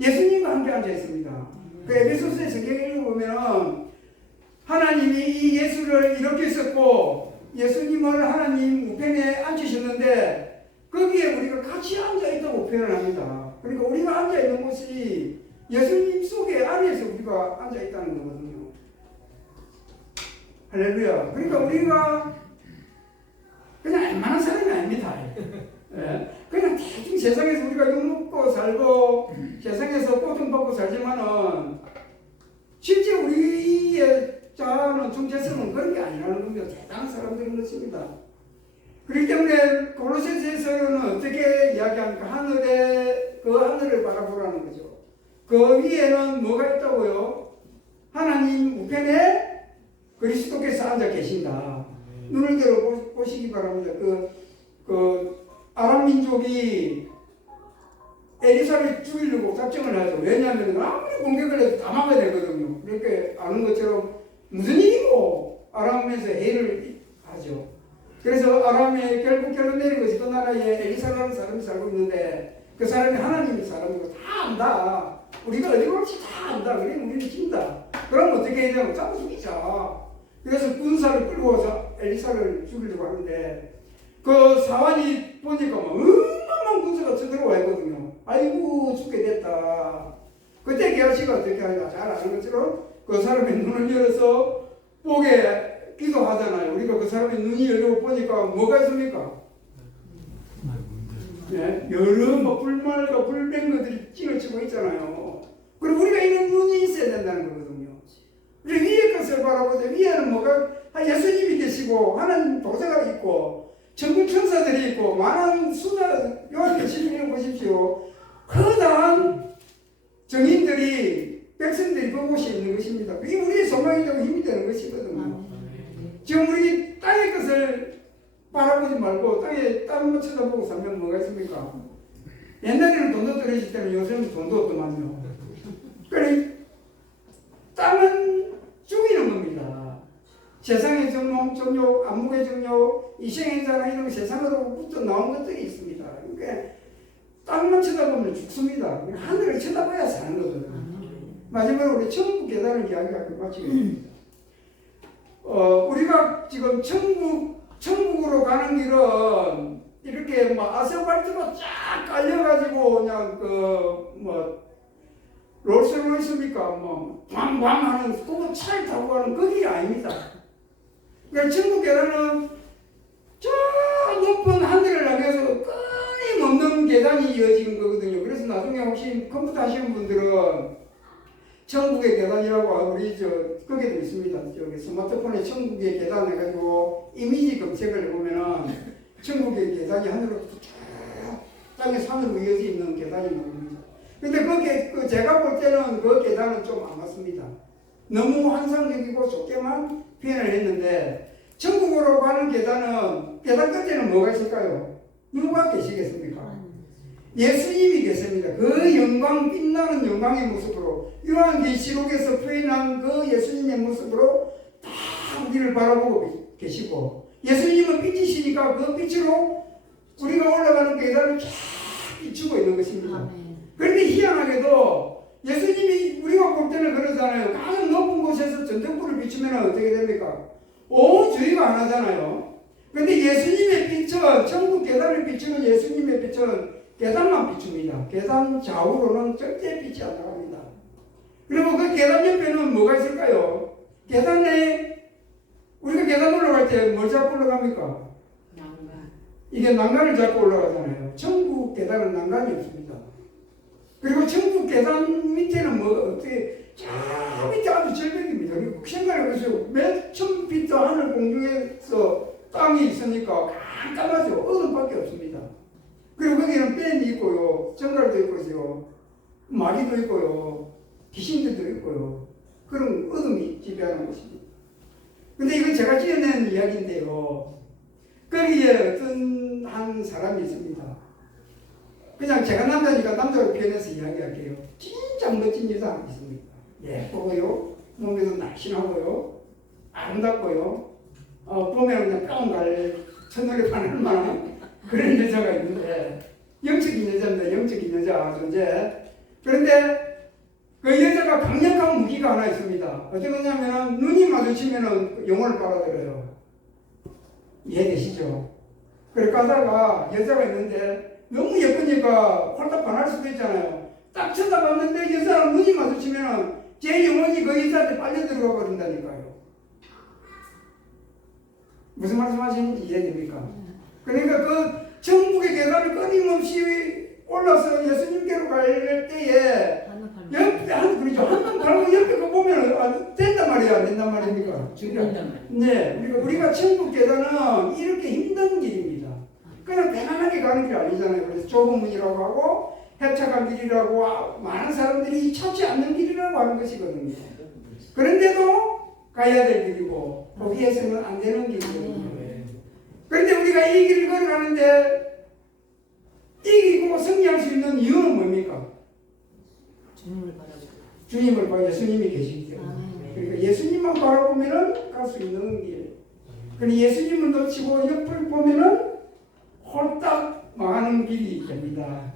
예수님과 함께 앉아 있습니다. 그 에베소서의 성경을 읽어보면 하나님이 이 예수를 이렇게 썼고 예수님을 하나님 우편에 앉히셨는데 거기에 우리가 같이 앉아 있다고 표현을 합니다. 그러니까 우리가 앉아 있는 곳이 예수님 속에 안에서 우리가 앉아 있다는 거거든요. 할렐루야. 그러니까 우리가 그냥 웬만한 사람이 아닙니다. 예? 그냥 대충 세상에서 우리가 욕먹고 살고 세상에서 고통받고 살지만은 실제 우리의 자아는 정체성은 그런 게 아니라는 겁니다. 대단한 사람들인 것입니다. 그렇기 때문에 골로새서에서는 어떻게 이야기합니까? 하늘에 그 하늘을 바라보라는 거죠. 그 위에는 뭐가 있다고요? 하나님 우편에 그리스도께서 앉아 계신다. 눈을 들어 보시기 바랍니다. 아람 민족이 엘리사를 죽이려고 작정을 하죠. 왜냐하면 아무리 공격을 해도 다 막아야 되거든요. 그렇게 아는 것처럼 무슨 일이고 아람에서 해를 하죠. 그래서 아람에 결론 내린 것이 그 나라에 엘리사라는 사람이 살고 있는데 그 사람이 하나님의 사람이고 다 안다. 우리가 어디 갈지 다 안다. 그러면 우리는 진다. 그럼 어떻게 해야 되냐면 잡아 죽이자. 그래서 군사를 끌고 와서 엘리사를 죽이려고 하는데 그 사환이 보니까 막 어마어마한 군사가 쳐들어와 있거든요. 아이고 죽게 됐다. 그때 게하시가 어떻게 하냐 잘 아는 것처럼 그 사람의 눈을 열어서 보게 기도하잖아요. 우리가 그 사람의 눈이 열리고 보니까 뭐가 있습니까? 네, 여러 뭐 불말과 불된 것들이 찡을 치고 있잖아요. 그리고 우리가 이런 눈이 있어야 된다는 거거든요. 우리 위의 것을 바라보자. 위에는 뭐가 예수님이 계시고 하나님 도사가 있고 천군 천사들이 있고 많은 수나 요한계 11을 보십시오. 커다란 정인들이 백성들이 그곳에 있는 것입니다. 그게 우리의 소망이 되고 힘이 되는 것이거든요. 지금 우리 땅의 것을 바라보지 말고 땅에 땅만 쳐다보고 살면 뭐가 있습니까? 옛날에는 돈도 떨어질 때는 요새는 돈도 없더만요. 그래 땅은 죽이는 겁니다. 세상의 정욕, 안목의 정욕, 이생행사나 이런 세상으로부터 나온 것들이 있습니다. 그러니까 땅만 쳐다보면 죽습니다. 하늘을 쳐다봐야 사는 거거든요. 마지막으로 우리 천국 계단을 이야기하고 마치겠습니다. 우리가 지금 천국으로 가는 길은 이렇게 막 아스팔트가 쫙 깔려가지고 그냥 롤스로이스입니까? 왕왕 하는 그거 차를 타고 가는 그 길이 아닙니다. 그러니까 천국 계단은 저 높은 하늘을 향해서 끊임없는 계단이 이어지는 거거든요. 그래서 나중에 혹시 컴퓨터 하시는 분들은 천국의 계단이라고 우리 거기도 있습니다. 저기 스마트폰에 천국의 계단 해가지고 이미지 검색을 해보면은 천국의 계단이 하늘로 쭉 땅에 산으로 이어져 있는 계단이 나옵니다. 근데 제가 볼 때는 그 계단은 좀 안 맞습니다. 너무 환상적이고 좁게만 표현을 했는데 천국으로 가는 계단 끝에는 뭐가 있을까요? 누가 계시겠습니까? 예수님이 계십니다. 그 영광, 빛나는 영광의 모습으로 요한계시록에서 표현한 그 예수님의 모습으로 다 우리를 바라보고 계시고 예수님은 빛이시니까 그 빛으로 우리가 올라가는 계단을 쫙 비추고 있는 것입니다. 아멘. 그런데 희한하게도 예수님이 우리가 볼 때는 그러잖아요. 가장 높은 곳에서 전등불을 비추면 어떻게 됩니까? 온 주위가 하나잖아요. 그런데 예수님의 빛은 천국 계단을 비추는 예수님의 빛은 계단만 비춥니다. 계단 좌우로는 절대 빛이 안 나갑니다. 그리고 그 계단 옆에는 뭐가 있을까요? 계단에 우리가 계단 올라갈 때 뭘 잡고 올라갑니까? 난간. 이게 난간을 잡고 올라가잖아요. 천국 계단은 난간이 없습니다. 그리고 천국 계단 밑에는 뭐 어떻게 저 밑에 아주 절벽입니다. 그리고 생각해 보세요. 몇천 피트 하늘 공중에서 땅이 있으니까 깜깜하죠. 어둠밖에 없습니다. 그리고 거기는 뱀이 있고요, 정갈도 있고요, 마귀도 있고요, 귀신들도 있고요. 그런 어둠이 지배하는 것입니다. 근데 이건 제가 지어낸 이야기인데요. 거기에 어떤 한 사람이 있습니다. 그냥 제가 남자니까 남자로 표현해서 이야기할게요. 진짜 멋진 여자 있습니다. 예쁘고요, 몸에도 날씬하고요, 아름답고요, 보면 그냥 뿅갈 천으로 반할 만한 그런 여자가 있는데, 영적인 여자입니다. 영적인 여자 존재. 그런데 그 여자가 강력한 무기가 하나 있습니다. 어떤 거냐면은 눈이 마주치면은 영혼을 빨아들여요. 이해되시죠? 그래 가다가 여자가 있는데 너무 예쁘니까 홀딱 반할 수도 있잖아요. 딱 쳐다봤는데 여자랑 눈이 마주치면은 제 영혼이 그 여자한테 빨려 들어가 버린다니까요. 무슨 말씀하시는지 이해됩니까? 그러니까 그 천국의 계단을 끊임없이 올라서 예수님께로 갈 때에 옆에 그렇죠. 한번 밟고 옆에 거 보면 된단 말이야, 안 된단 말입니까? 네, 우리가 천국 계단은 이렇게 힘든 길입니다. 그냥 편안하게 가는 길 아니잖아요. 그래서 좁은 문이라고 하고 협착한 길이라고 많은 사람들이 찾지 않는 길이라고 하는 것이거든요. 그런데도 가야 될 길이고 거기에서는 안 되는 길이거든요. 그런데 우리가 이 길을 걸어가는데 이기고 승리할 수 있는 이유는 뭡니까? 주님을 봐, 예수님이 계시기 때문에. 그러니까 예수님만 바라보면은 갈 수 있는 길. 그런데 예수님을 놓치고 옆을 보면은 홀딱 망하는 길이 됩니다.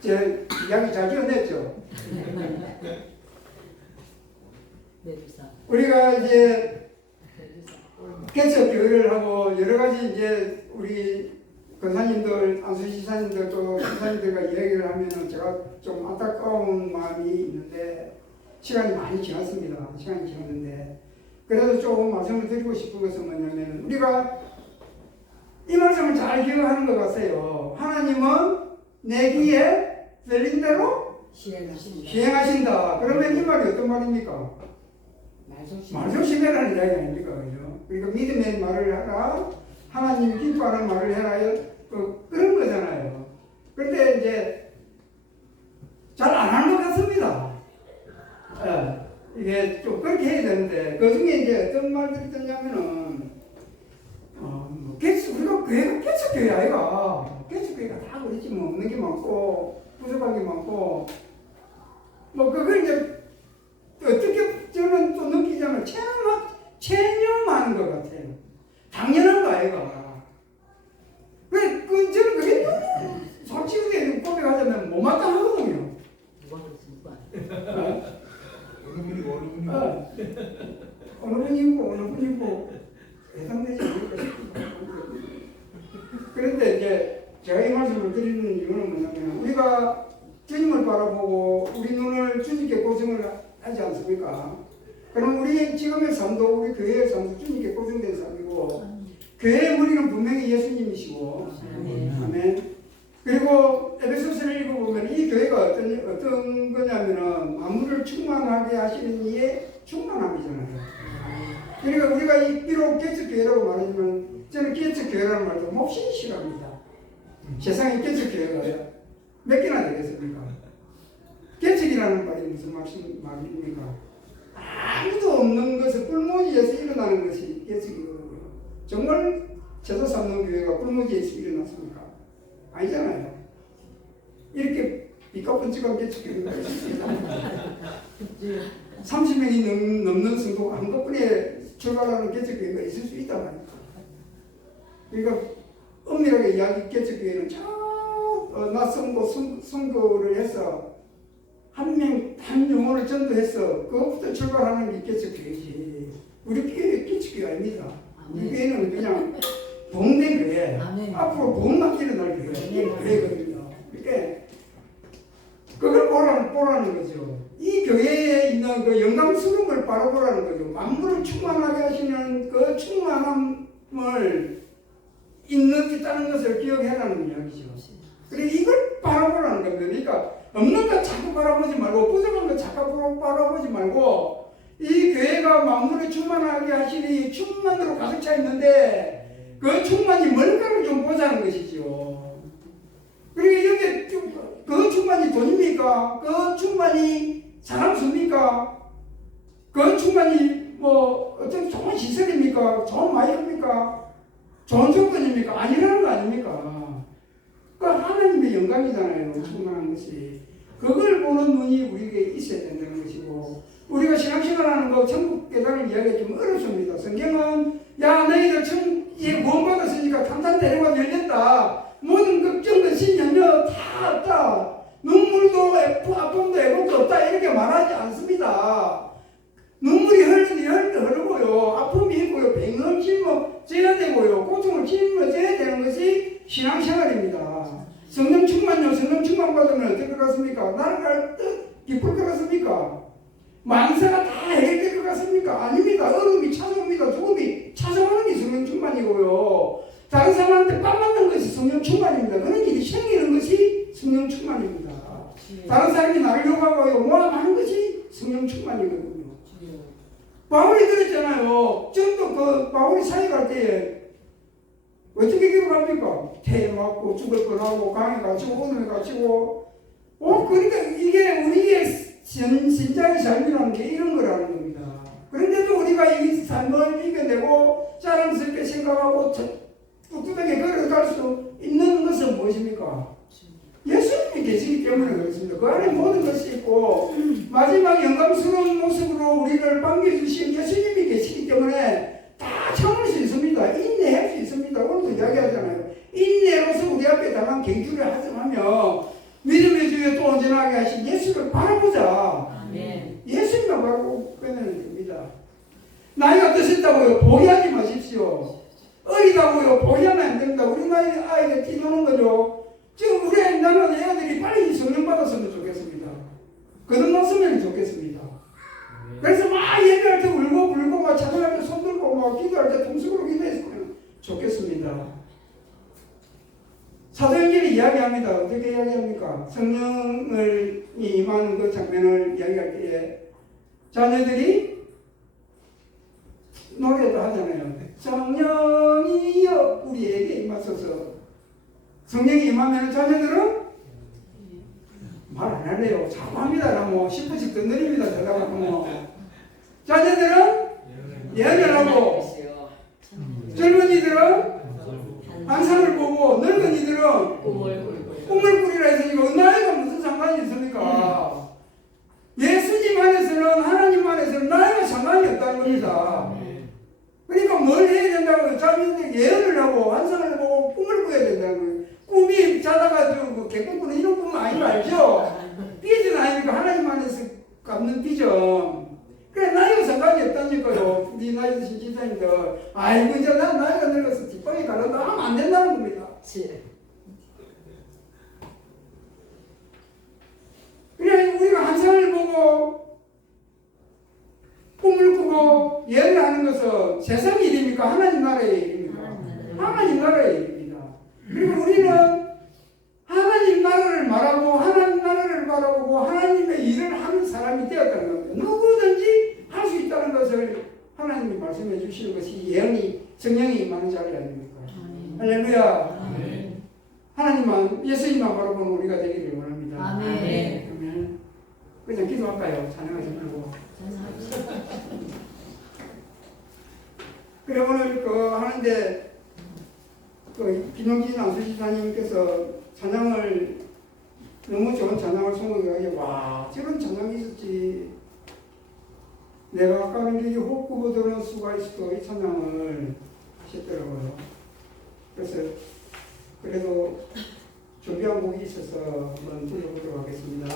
제 이야기 잘 지어냈죠? 우리가 이제 개척 교회를 하고 여러 가지 이제 우리 권사님들, 안수지사님들 또 권사님들과 이야기를 하면은 제가 좀 안타까운 마음이 있는데 시간이 많이 지났습니다. 시간이 지났는데 그래도 조금 말씀을 드리고 싶은 것은 뭐냐면 우리가 이 말씀을 잘 기억하는 것 같아요. 하나님은 내 귀에 들린 대로 시행하신다. 그러면 이 말이 어떤 말입니까? 말조심해라는 이야기 아닙니까? 그죠? 그러니까 믿음의 말을 하라, 하나님 기뻐하는 말을 해라, 그런 거잖아요. 그런데 이제 잘 안 하는 것 같습니다. 이게 좀 그렇게 해야 되는데 그 중에 이제 어떤 말들이 있냐면은 우리가 교회가 개척교회 아이가 개척교회가 다 그렇지 뭐 없는 게 많고 부족한 게 많고 뭐 그걸 이제 어떻게 저는 또 느끼자면 체념하는 것 같아요. 당연한 거 아이가. 저는 그게 너무 솔직하게 고백하자면 못마땅하거든요. 어느 분이고 해당되지 않을까 싶습니다. 그런데 이제 제가 이 말씀을 드리는 이유는 뭐냐면 우리가 주님을 바라보고 우리 눈을 주님께 고정을 하지 않습니까? 그럼 우리 지금의 삶도 우리 교회의 삶도 주님께 고정된 삶이고 교회의 무리는 분명히 예수님이시고 아멘. 그리고 에베소서를 읽어보면 이 교회가 어떤 거냐면은 만물을 충만하게 하시는 이의 충만함이잖아요. 그러니까 우리가 비록 개척교회라고 말하지만 저는 개척교회라는 말도 몹시 싫어합니다. 세상에 개척교회가 몇 개나 되겠습니까? 개척이라는 말이 무슨 말입니까? 아무도 없는 것을 꿀무지에서 일어나는 것이 개척이거든요. 정말 제사 삼는 교회가 꿀무지에서 일어났습니까? 아니잖아요. 이렇게 삐까뻔쩍한 개척교회가 있습니다. 30명이 넘는 성도가 한꺼번에 출발하는 개척교회가 있을 수 있단 말입니다. 그러니까 엄밀하게 이야기 개척교회는 저 낯선 곳 선거를 해서 한 영혼을 전도해서 그것부터 출발하는 게 개척교회지. 우리 교회 개척교회 아닙니다. 우리 교회는 그냥 복된 교회. 앞으로 복만 일어날 교회거든요. 그러니까 그걸 보라는 거죠. 이 교회에 있는 그 영광스러움을 바라보라는 거죠. 만물을 충만하게 하시는 그 충만함을 있다는 것을 기억해라는 이야기죠. 그래 이걸 바라보라는 겁니다. 그러니까 없는 것 자꾸 바라보지 말고 부족한 것 자꾸 바라보지 말고 이 교회가 만물을 충만하게 하시니 충만으로 가득 차 있는데 그 충만이 뭘까를 좀 보자는 것이죠. 그러니까 여기 그 충만이 돈입니까? 그 충만이 사람수입니까? 그 충만이 뭐 어떤 좋은 시설입니까? 좋은 마이크입니까? 좋은 조건입니까? 아니라는 거 아닙니까? 그 하나님의 영광이잖아요. 충만한 것이. 그걸 보는 눈이 우리에게 있어야 된다는 것이고 우리가 신앙생활하는 거 천국 깨달을 이야기가 좀 어렵습니다. 성경은 야 너희들 이제 구원 받았으니까 탄탄대로가 열렸다. 모든 걱정도 신념도 다 없다. 눈물도 아픔도 애곡도 없다. 이렇게 말하지 않습니다. 눈물이 흐르고요. 아픔이 있고요. 병을 짊어져야 되고요. 고통을 짊어져야 되는 것이 신앙생활입니다. 성령 충만요. 성령 충만 받으면 어떨 것 같습니까? 나를 알 듯 기쁠 것 같습니까? 만사가 다 해결될 것 같습니까? 아닙니다. 어려움이 찾아옵니다. 죽음이 찾아오는 게 성령 충만이고요. 다른 사람한테 빠맞는 것이 성령 충만입니다. 그런 일이 생기는 것이 성령 충만입니다. 다른 사람이 나를 욕하고 모함하는 것이 성령 충만이거든요. 바울이 그랬잖아요. 전도 그 바울이 사회 갈 때에 어떻게 기록합니까? 태에 맞고 죽을 뻔하고 강에 갇히고 어둠에 갇히고 그러니까 이게 우리의 신자의 삶이라는 게 이런 거라는 겁니다. 그런데도 우리가 이 삶을 이겨내고 자랑스럽게 생각하고 꿋꿋하게 걸어갈 수 있는 것은 무엇입니까? 예수님이 계시기 때문에 그렇습니다. 그 안에 모든 것이 있고 마지막 영광스러운 모습으로 우리를 반겨주신 예수님이 계시기 때문에 다 참을 수 있습니다. 인내할 수 있습니다. 오늘도 이야기하잖아요. 인내로서 우리 앞에 당한 경주를 하며 믿음의 주에 또 온전하게 하신 예수를 바라보자. 예수님만 바라보고 끝내면 됩니다. 나이가 드셨다고요? 포기하지 마십시오. 어리다고요? 포기하면 안 됩니다. 우리 나이 아이가 뛰노는 거죠. 지금 우리 나는 애들이 빨리 성령 받았으면 좋겠습니다. 거듭났으면 좋겠습니다. 그래서 막 예배할 때 울고 불고 막 찬양할 때 손들고 막 기도할 때 통속으로 기도했으면 좋겠습니다. 사도행전이 이야기합니다. 어떻게 이야기합니까? 성령을 임하는 그 장면을 이야기할 때에 자녀들이 노래도 하잖아요. 성령이여 우리에게 임하소서. 성령이 임하면 자녀들은 말 안 할래요. 자고합니다. 뭐 10분씩 더 느립니다. 저다가 뭐 자녀들은 예언을 하고 젊은이들은 환상을 보고 늙은이들은 꿈을 꾸리라 했으니까 나이가 무슨 상관이 있습니까? 예수님 안에서는 하나님 안에서는 나이가 상관이 없다는 겁니다. 그러니까 뭘 해야 된다고요? 자녀들 예언을 하고 환상을 보고 꿈을 꾸어야 된다는 거예요. 꿈이 자다가 좀 개꿈 꾸는 이런 꿈은 아닌 거 알죠? 비전 아닙니까? 하나님 안에서 갚는 비전. 그래 나이가 상관이 없다니까요. 네 나이 드신 집사님들 아이고 이제 난 나이가 늙어서 뒷방에 가란다 하면 안 된다는 겁니다. 그래 우리가 환상을 보고 꿈을 꾸고 예언을 하는 것은 세상 일입니까? 하나님 나라의 일입니까? 하나님 나라의 일입니다. 그리고 우리는 하나님 나라를 말하고 하나님 나라를 바라보고 하나님의 일을 하는 사람이 되었다는 겁니다. 누구든지 할 수 있다는 것을 하나님이 말씀해 주시는 것이 예언이 성령이 임하는 자리 아닙니까? 할렐루야. 하나님만 예수님만 바라보는 우리가 되기를 원합니다. 그러면 그냥 기도할까요? 찬양하지 말고. 그래 오늘 하는데 김용진 안수지사님께서 찬양을 너무 좋은 찬양을 선곡해가지고 와 저런 찬양이 있었지. 내가 아까는 게 호흡구보 들어올 수가 있어 이 찬양을 하셨더라고요. 그래서 그래도 준비한 곡이 있어서 한번 불러보도록 하겠습니다.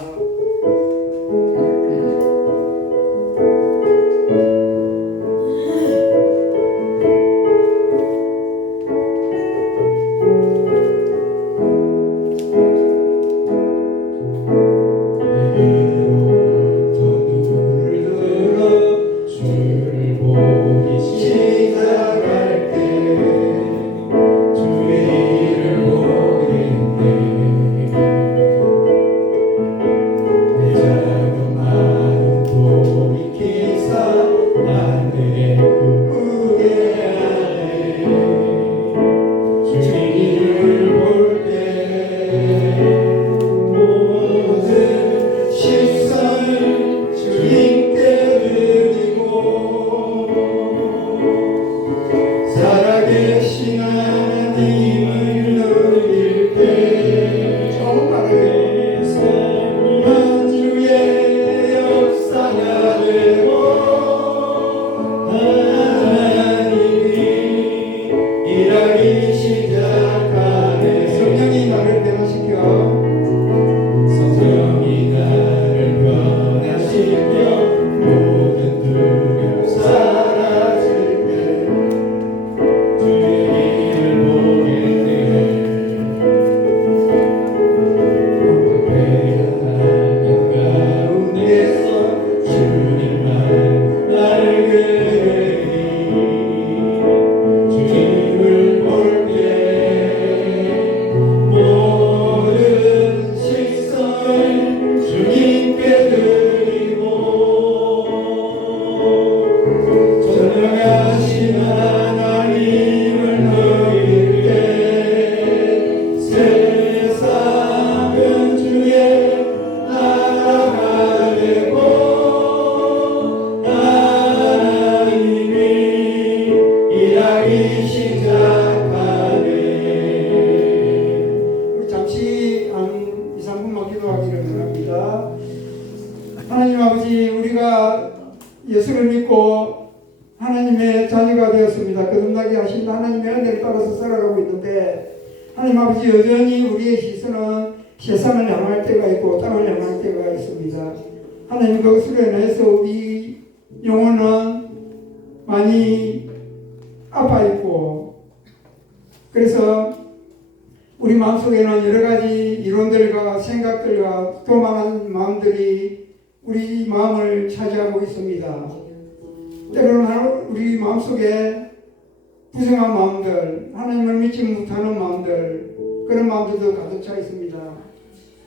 하나님 아버지, 우리가 예수를 믿고 하나님의 자녀가 되었습니다. 거듭나게 하신 하나님의 은혜를 따라서 살아가고 있는데, 하나님 아버지, 여전히 우리의 시선은 세상을 향할 때가 있고 땅을 향할 때가 있습니다. 하나님, 그것으로 인해서 우리 영혼은 많이 아파 있고, 그래서 우리 마음속에는 여러 가지 이론들과 생각들과 교만한 마음들이 우리 마음을 차지하고 있습니다. 때로는 우리 마음속에 부정한 마음들, 하나님을 믿지 못하는 마음들, 그런 마음들도 가득 차 있습니다.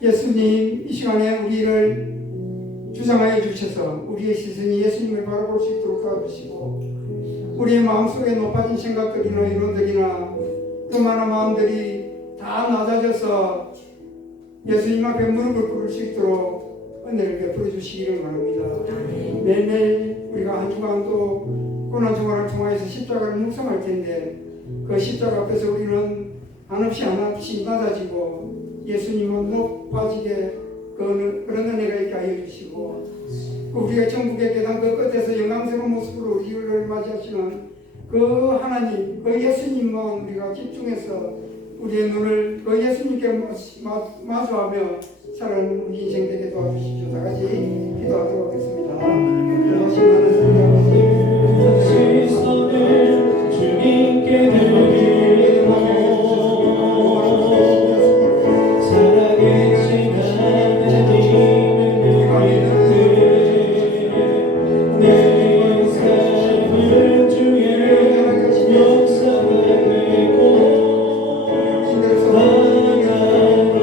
예수님, 이 시간에 우리를 주장하여 주셔서 우리의 시선이 예수님을 바라볼 수 있도록 도와주시고, 우리의 마음속에 높아진 생각들이나 이론들이나 교만한 마음들이 다 낮아져서 예수님 앞에 무릎을 꿇을 수 있도록 은혜를 베풀어 주시기를 바랍니다. 매일매일 우리가 한 주간 또 고난주간을 통해서 십자가를 묵상할 텐데, 그 십자가 앞에서 우리는 한없이 한없이 낮아지고 예수님은 높아지게 그런 은혜가 있게 하여 주시고, 우리가 천국의 계단 그 끝에서 영광스러운 모습으로 우리를 맞이하시는 그 하나님, 그 예수님만 우리가 집중해서 우리의 눈을 그 예수님께 마주하며 사는 우리 인생 되게 도와주십시오. 다 같이 기도하도록 하겠습니다. 시선을 주님께 드리고 살아계신 하나님을 내 삶을 주의 역사가 되고 시선을 주님께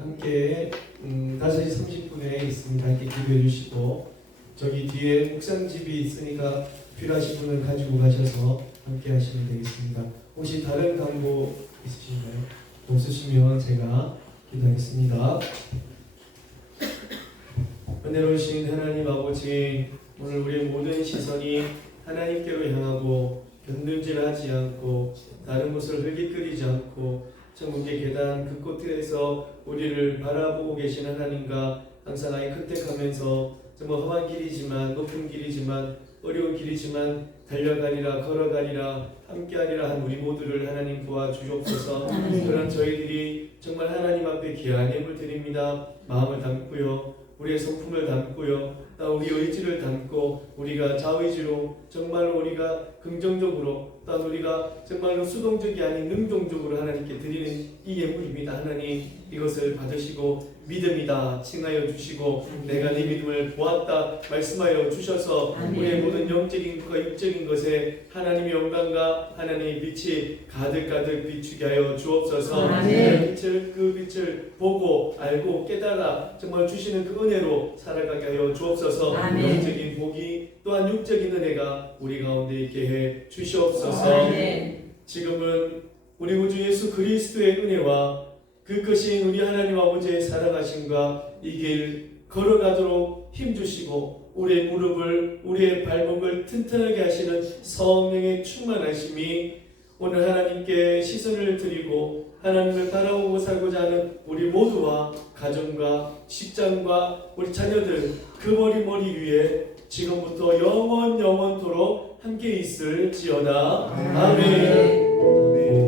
함께 5시 30분에 있습니다. 함께 기도해 주시고 저기 뒤에 묵상집이 있으니까 필요하신 분은 가지고 가셔서 함께 하시면 되겠습니다. 혹시 다른 당부 있으신가요? 없으시면 제가 기도하겠습니다. 은혜로우신 하나님 아버지, 오늘 우리의 모든 시선이 하나님께로 향하고 견눈질하지 않고 다른 곳을 흘기거리지 않고 천국의 계단 그 끝에서 우리를 바라보고 계신 하나님과 항상 아이 컨택하면서 정말 험한 길이지만 높은 길이지만 어려운 길이지만 달려가리라 걸어가리라 함께하리라 한 우리 모두를 하나님 도와주옵소서. 그런 저희들이 정말 하나님 앞에 귀한 예물 드립니다. 마음을 담고요, 우리의 성품을 담고요, 또 우리 의지를 담고 우리가 자의지로 정말로 우리가 긍정적으로 또 우리가 정말로 수동적이 아닌 능동적으로 하나님께 드리는 이 예물입니다. 하나님 이것을 받으시고 믿음이다 칭하여 주시고 내가 네 믿음을 보았다 말씀하여 주셔서 우리의 모든 영적인 것과 육적인 것에 하나님의 영광과 하나님의 빛이 가득가득 비추게 하여 주옵소서. 그 빛을 보고 알고 깨달아 정말 주시는 그 은혜로 살아가게 하여 주옵소서. 영적인 복이 또한 육적인 은혜가 우리 가운데 있게 해 주시옵소서. 지금은 우리 구주 예수 그리스도의 은혜와 그 크신 우리 하나님 아버지의 사랑하심과 이 길 걸어가도록 힘주시고 우리의 무릎을 우리의 발목을 튼튼하게 하시는 성령의 충만하심이 오늘 하나님께 시선을 드리고 하나님을 바라보고 살고자 하는 우리 모두와 가정과 직장과 우리 자녀들 그 머리 위에 지금부터 영원토록 함께 있을지어다. 아멘.